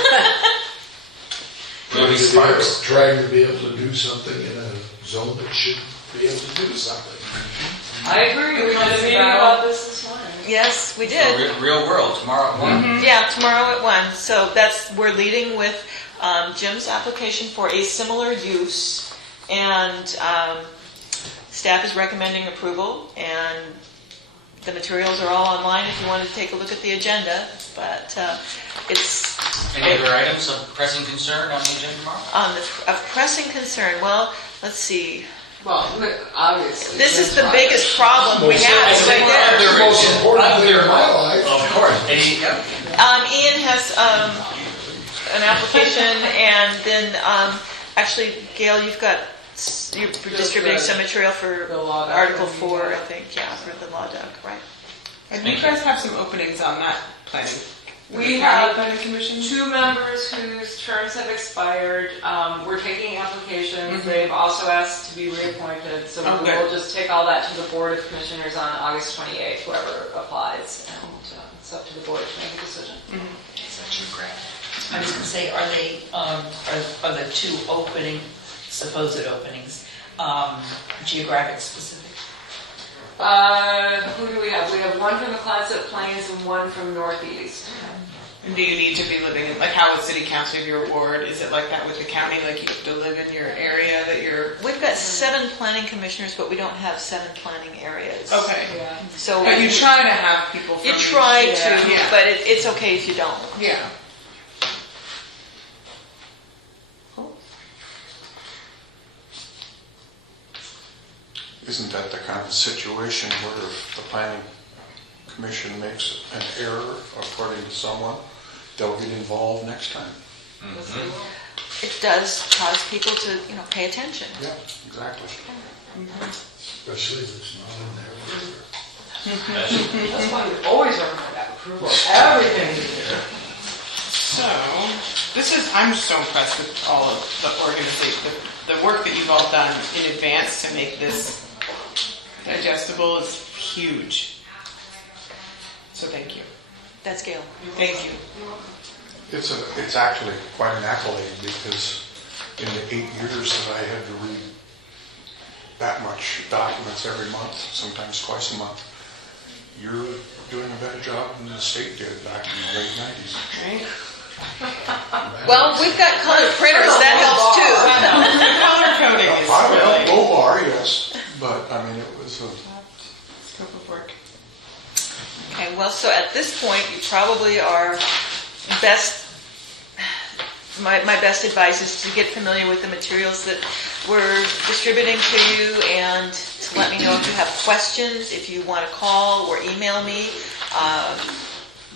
Nikas. trying to be able to do something in a zone that should be able to do something. I agree. We had a meeting about this this morning. Yes, we So did. real world, tomorrow at 1. Yeah, tomorrow at 1. So we're leading with Jim's application for a similar use, and staff is recommending approval, and the materials are all online if you want to take a look at the agenda, but it's Any other items of pressing concern on the agenda tomorrow? on a pressing concern. Well, let's see. Well, look, obviously. This is the biggest problem we have is right there. The most important thing in my life. Of course. Yep. Ian has an application, and then actually, Gail, you're distributing some material for The law doc. Article 4, I think, yeah, for the law doc, right? And you guys have some openings on that planning. We County have planning commission. 2 members whose terms have expired. We're taking applications. They've also asked to be reappointed, so Oh, we good. will just take all that to the Board of Commissioners on August 28th, whoever applies, and it's up to the board to make a decision. I was going to say, are they, are the 2 supposed openings, geographic specific? Who do we have? We have 1 from the Clatsop Plains and 1 from Northeast. And do you need to be living in, like how is city council of your ward? Is it like that with the county? Like you have to live in your area that you're... We've got 7 planning commissioners, but we don't have 7 planning areas. Okay. Yeah. So But you try to have people from... you try each- to, Yeah. but it's okay if you don't. Yeah. Isn't that the kind of situation where if the planning commission makes an error according to someone, they'll get involved next time? It does cause people to, pay attention. Yeah, exactly. Especially if it's not in there. That's why we always run for that approval of everything we do. So, I'm just so impressed with all of the organization, the work that you've all done in advance to make this digestible is huge. So thank you. That's Gail. Thank you. It's actually quite an accolade because in the 8 years that I had to read that much documents every month, sometimes twice a month, you're doing a better job than the state did back in the late 90s. Right? Well, we've got color printers, that helps too. Color coding is really Low bar, yes, but I mean, it was a... scope of work. Okay, well, so at this point, you probably are my best advice is to get familiar with the materials that we're distributing to you and to let me know if you have questions, if you want to call or email me,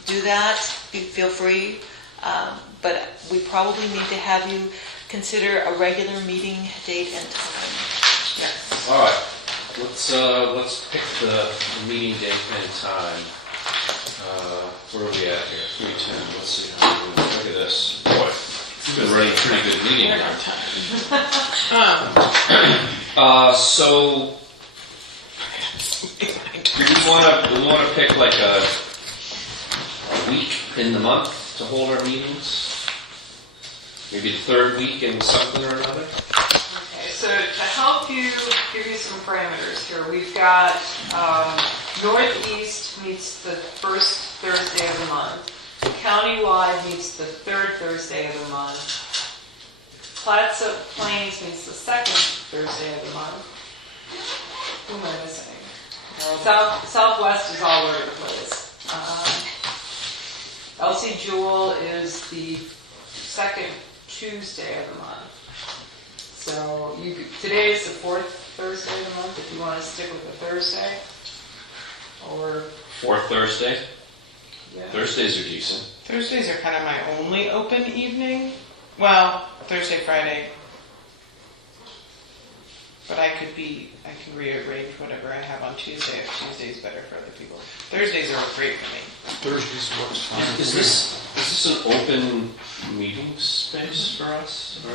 do that, feel free. But we probably need to have you consider a regular meeting date and time. Yes. All right, let's pick the meeting date and time. Where are we at here? 3:10. Let's see. Look at this. Boy, it's been running a pretty good meeting now. So we want to pick like a week in the month to hold our meetings. Maybe the 3rd week in something or another. Okay, So to help you, give you some parameters here, we've got Northeast meets the first Thursday of the month. Countywide meets the third Thursday of the month. Plaza Plains meets the second Thursday of the month. Who am I missing? Southwest is all over the place. LC Jewel is the second Tuesday of the month. So today is the fourth Thursday of the month, if you want to stick with the Thursday. Or, Fourth Thursday? yeah. Thursdays are decent. Thursdays are kind of my only open evening. Well, Thursday, Friday. But I can rearrange whatever I have on Tuesday if Tuesday's better for other people. Thursdays are great for me. Thursdays works fine. Is this an open meeting space for us? Or?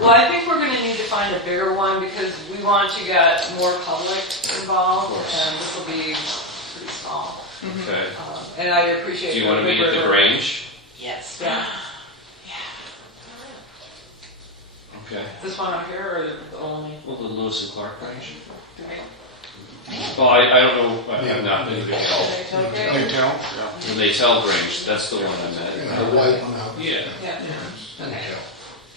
Well, I think we're going to need to find a bigger one because we want to get more public involved, and this will be pretty small. Okay. And I appreciate. Do you want to meet at the Grange? Yes. Yeah. Okay. This one out here, or the only? Well, the Lewis and Clark Grange. Right. Well, I don't know. I've not been to the Hill. Okay. They tell? Yeah. And they tell Grange. That's the one I met. The white one out. Yeah. Yeah. Okay.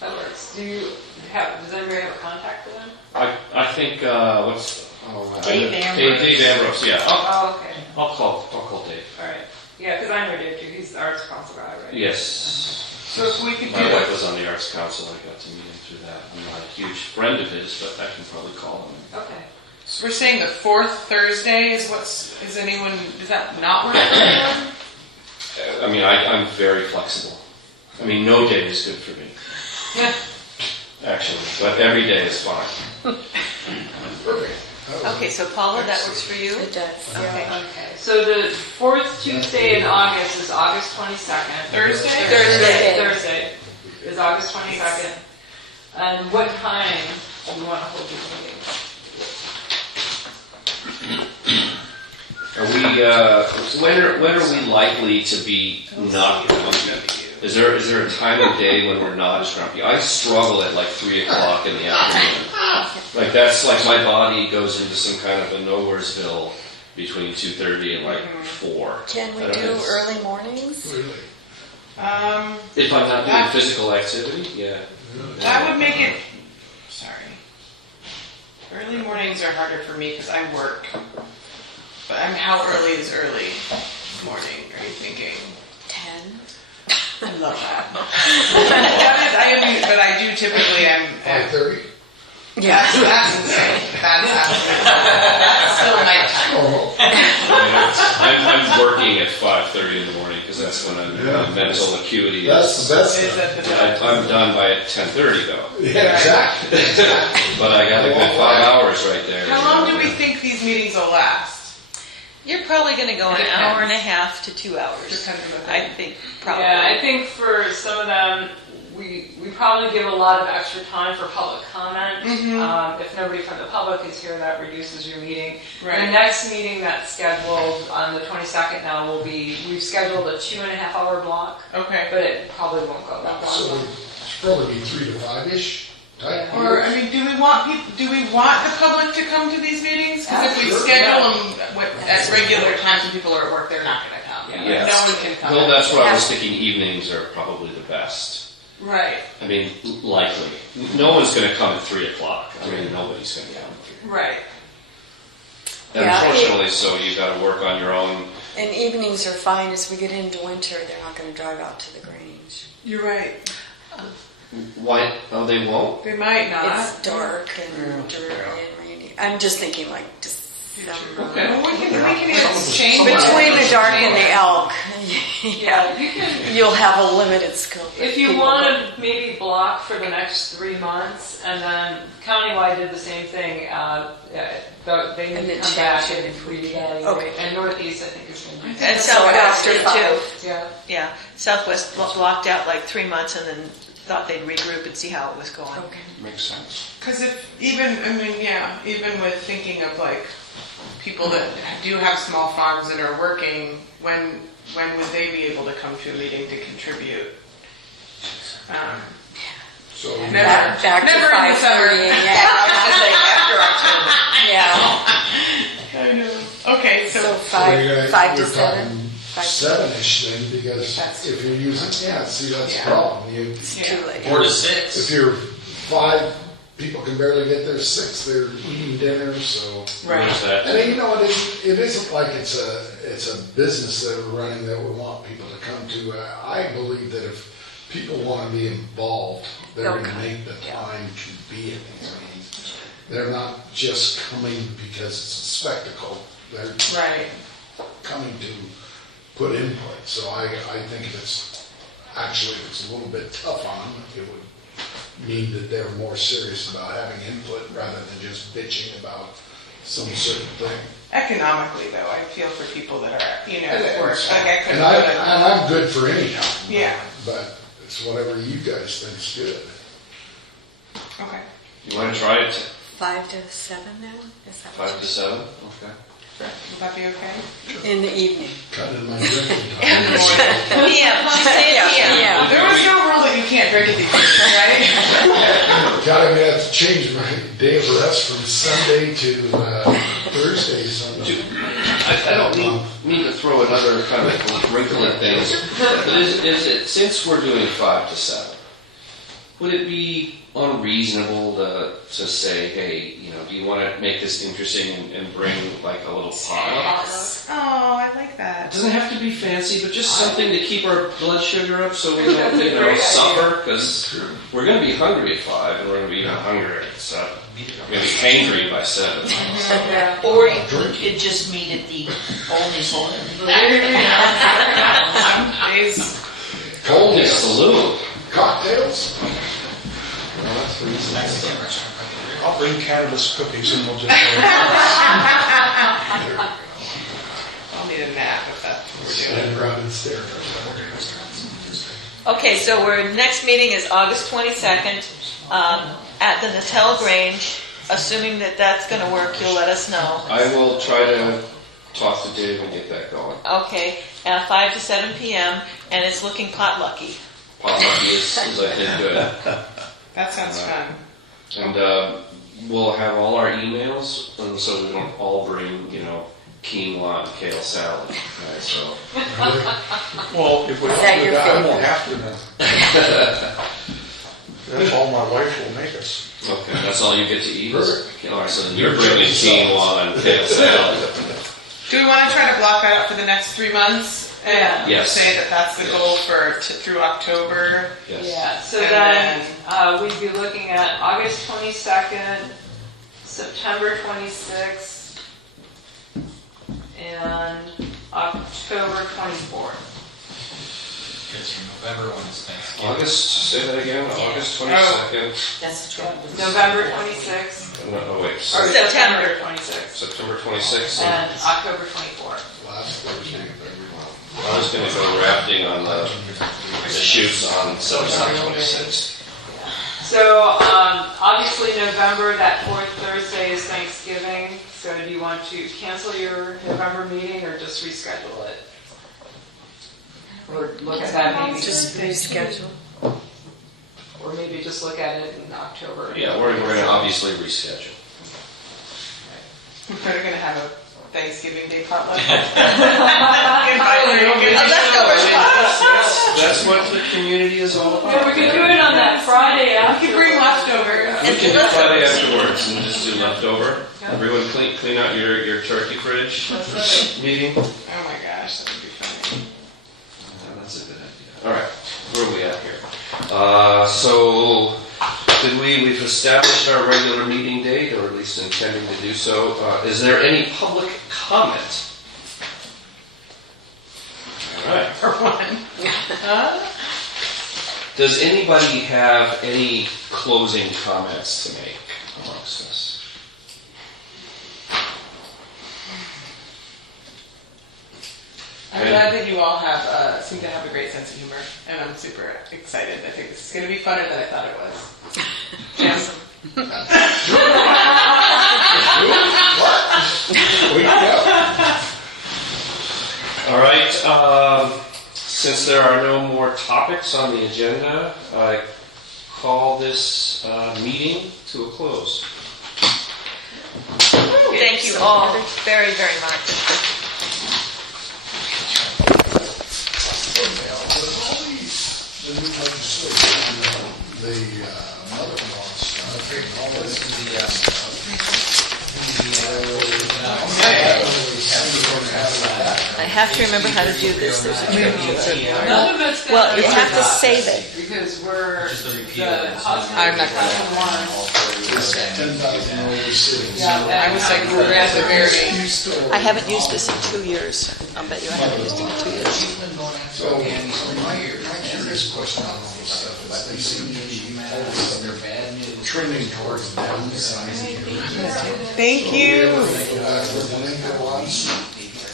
That works. Does anybody have a contact for them? I think Dave Ambrose. Dave Ambrose. Yeah. Oh, okay. I'll call Dave. All right. Yeah, because I know Dave too. He's the arts council guy, right? Yes. So if we could do My wife it, was on the Arts Council. I got to meet him through that. I'm not a huge friend of his, but I can probably call him. Okay. so we're saying the fourth Thursday is does that not work for anyone? I mean, I'm very flexible. I mean, no day is good for me, actually, but every day is fine. Perfect. Okay, so Paula, that works for you? It does. Okay. Okay. So the fourth Tuesday in August is August 22nd. Thursday? Thursday is August 22nd. And what time do you want to hold your meeting? When are we likely to be not grumpy? Is there a time of day when we're not grumpy? I struggle at like 3 o'clock in the afternoon. Like that's like my body goes into some kind of a nowheresville between 2:30 and like 4. Can we I don't do know, it's- early mornings? Really? If I'm not doing physical activity, yeah. That would make it. Sorry. Early mornings are harder for me because I work. But how early is early morning? Are you thinking? 10. I love that. But I do typically. I'm. 5:30? Yeah. That's insane. That's still nighttime. Oh, I'm working at 5:30 in the morning because that's when my mental acuity that's is. the best. Is stuff. that the best? I'm done by 10:30 though. Yeah, exactly. But I got a good 5 hours right there. How long do we think these meetings will last? You're probably going to go an hour and a half to 2 hours. Depending on the I think probably. Yeah, I think for some of them, we probably give a lot of extra time for public comment. If nobody from the public is here, that reduces your meeting. Right. The next meeting that's scheduled on the 22nd now will be, we've scheduled a 2.5 hour block, Okay. but it probably won't go that So long. it's probably 3 to 5-ish type. Yeah. Or I mean, do we want the public to come to these meetings? Because if we schedule them at regular times when people are at work, they're not going to come. Yeah. No one can come. Well, that's what I was thinking. Evenings are probably the best. Right. I mean, likely. No one's going to come at 3 o'clock. I mean, nobody's going to come. Right. And Yeah, unfortunately, so you got to work on your own. And evenings are fine. As we get into winter, they're not going to drive out to the Grange. You're right. Why? Oh, they won't? They might not. It's dark and dreary and rainy. I'm just thinking like December. Okay. Well, we can exchange Between the dark and the elk, Yeah, you can. you'll have a limited scope. If you want to maybe block for the next 3 months, and then countywide did the same thing. They And need then to come back change it and if we can. reevaluate. Okay. And Northeast, I think, is going to And So Southwest after did 5. too. Yeah. Yeah, Southwest blocked out like 3 months and then thought they'd regroup and see how it was going. Okay. Makes sense. Because even with thinking of like people that do have small farms and are working, when would they be able to come to a meeting to contribute? So, Back to Never in the summer. 5:30 Yeah, a.m. I was gonna say after October. Yeah. I know. Okay, So so five to you're seven. talking 5 to 7-ish then, because That's if you're using, yeah, see, that's the Yeah. problem. You, Too late. 4 to 6. if you're 5, people can barely get there, 6, they're eating dinner, so. right. Where's that? And you know, it isn't like it's a business that we're running that we want people to come to. I believe that if people want to be involved, they're They'll going to come, make the yeah. time to be at these meetings. They're not just coming because it's a spectacle. They're Right. coming to put input. So I think if it's a little bit tough on them, it would mean that they're more serious about having input rather than just bitching about some certain thing. Economically, though, I feel for people that are, at work. And, Like I couldn't I, go to- and I'm good for any time. Yeah. But it's whatever you guys think's good. Okay. You want to try it 5 to 7 now? Is that what 5 to 7? Okay. Will that be okay? in the evening? Cutting my drinking time. In the morning. PM, she said PM. Yeah. There was no rule that you can't drink at these meetings, right? God, I'm gonna have to change my day of rest from Sunday to Thursday. I don't mean to throw another kind of wrinkle in things, but is it, since we're doing 5 to 7, would it be unreasonable to say, hey, do you want to make this interesting and bring like a little potluck? Oh, I like It that. doesn't have to be fancy, but just something to keep our blood sugar up so we don't suffer, because we're going to be hungry at 5 and we're going to be even hungrier at 7. We're going to be hangry by 7. Or you could just meet at the only saloon. Days. Only saloon. Cocktails? Well, that's reasonable. Mexican restaurant. I'll bring cannabis cookies and we'll just. I'll need a nap if that's what we're doing. Stand around and stare. Okay, so our next meeting is August 22nd at the Natel Grange. Assuming that that's going to work, you'll let us know. I will try to talk to Dave and get that going. Okay, 5 to 7 p.m. and it's looking potlucky. Potluck is I think good. That sounds fun. And we'll have all our emails, and so we don't all bring, quinoa and kale salad. Right, so Well, if we don't that do your that, I favorite? won't have to then. That's all my wife will make us. okay, that's all you get to eat. All right, so then you're bringing quinoa and kale salad. Do we want to try to block that out for the next 3 months? And Yes. say that that's the goal through October? Yes. Yeah, so And then we'd be looking at August 22nd, September 26th, and October 24th. Because your November one is Thanksgiving. August, say that again, August 22nd. That's the trouble. November 26th, No, wait, or September. September 26th, September 26th. and October 24th. Last Thursday. I was going to go rafting on the chutes on September 26th. So, obviously November, that fourth Thursday is Thanksgiving, so do you want to cancel your November meeting or just reschedule it? Or look at that maybe, Just reschedule. or maybe just look at it in October. Yeah, we're going to obviously reschedule. We're going to have a Thanksgiving Day potluck. That's what the community is all about. Yeah, we could do it on that Friday You after. can bring leftovers. We can do Friday afterwards and just do leftover. Everyone clean out your turkey fridge meeting. Oh my gosh, that would be funny. That's a good idea. All right, where are we at here? So, we've established our regular meeting date, or at least intending to do so. Is there any public comment? All right. For one. Does anybody have any closing comments to make amongst us? I'm glad that you all have seem to have a great sense of humor, and I'm super excited. I think this is going to be funner than I thought it was. Yes. All right. Since there are no more topics on the agenda, call this meeting to a close. Thank you all very, very much. The new legislation, the mother-in-law stuff, all this I have to remember how to do this. There's a trick. None of it's Well, you gonna- have to save it. Because we're, Just the repeal the of this. husband I'm not gonna- doesn't want us. 10,000 over cities. Yeah, I was like, we're at the very, I haven't used this in 2 years. I'll bet you I haven't used it in 2 years. So, my curious question on all this stuff is they seem to be always trending towards downsizing. thank you.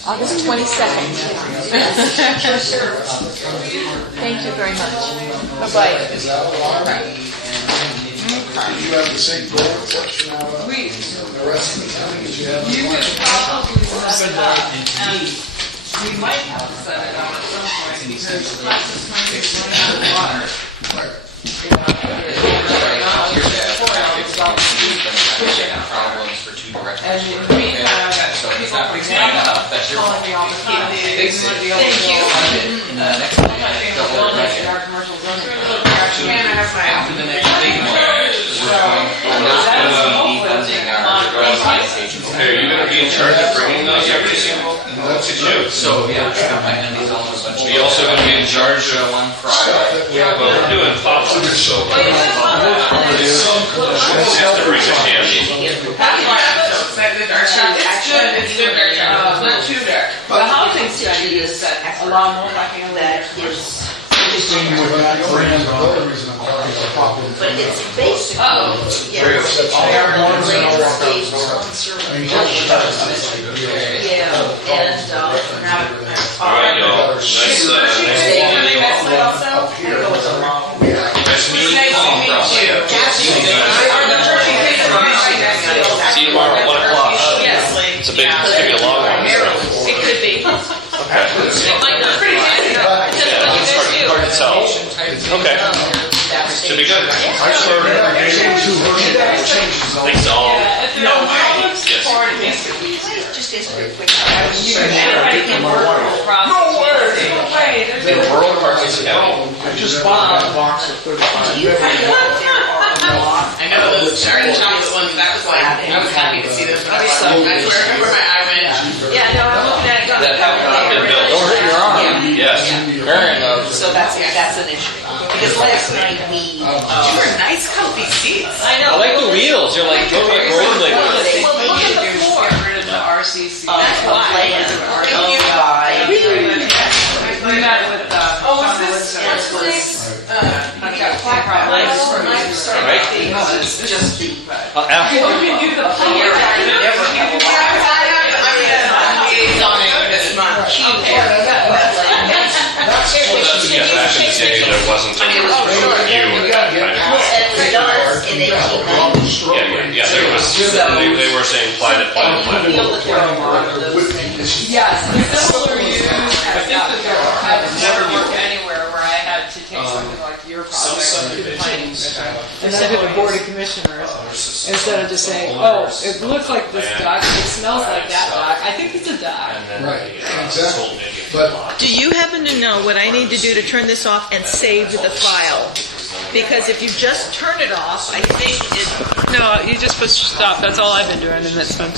August 22nd. Thank you very much. Bye-bye. Is that a lot? Do you have the same goal section out of We, the rest of the time that you have? you could probably set it up, and we might have to set it up at some point, because Place's money is running out of water. Problems for two directors. And in the meantime, So he's people not from fixing that up, that's your calling me all the time. Fix it. Thank you. Next one, the whole project. Our commercial zoning. And I have my. After the next big one, we're going, and those will be funding our organization. Hey, are you going to be in charge of bringing those every single? That's you. So, yeah, and these all a bunch of. Are you also going to be in charge of? One Friday. Well, we're doing pop-ups, so. Just have to bring the candy. That's why I'm so excited. It's good, it's good, not too dark. The housing study is set along multi-family. That is, But but it's basically, Oh. yes, landscape conservation. Yeah, and, now. All right, y'all. Nice, nice meeting you. Nice to meet you. See you tomorrow at 1 o'clock. Yes. It's gonna be a long one. It could be. It might not. Depends on what you guys do. Hard to tell. Okay. Should be good. I started getting 200 changes on Thanks all. If there's no public support, it makes it easier. Just as a quick. Anybody can work the process. No words. No way. In rural parts of the county. I just bought that box of 35. I know those dark chocolate ones, that was like, I was happy to see them. I swear, where my eye went. Yeah, no, I'm looking at it. That happened. Don't hurt your arm. Yes. Very low. So that's an issue. Because last night we, They were nice comfy seats. I know. I like the wheels. You're like, go like rolling. Well, look at the floor. Get rid of the RCC. That's why. We met with, Oh, John is this, Woodson. what's this? I've got flat problems. It's just the. Well, we do the public. This month. That's because back in the day, there wasn't a review of that kind of. It was done in 1890. Yeah, there was, they were saying plan it. I feel that there are a lot of those things. Yes, the similar use, I think that I've never worked anywhere where I had to take something like your project to the planning commission. And then to the board of commissioners, instead of just saying, oh, it looks like this duck, it smells like that duck, I think it's a duck. Right, exactly. But Do you happen to know what I need to do to turn this off and save the file? Because if you just turn it off, I think it No, you just push stop, that's all I've been doing, and it's been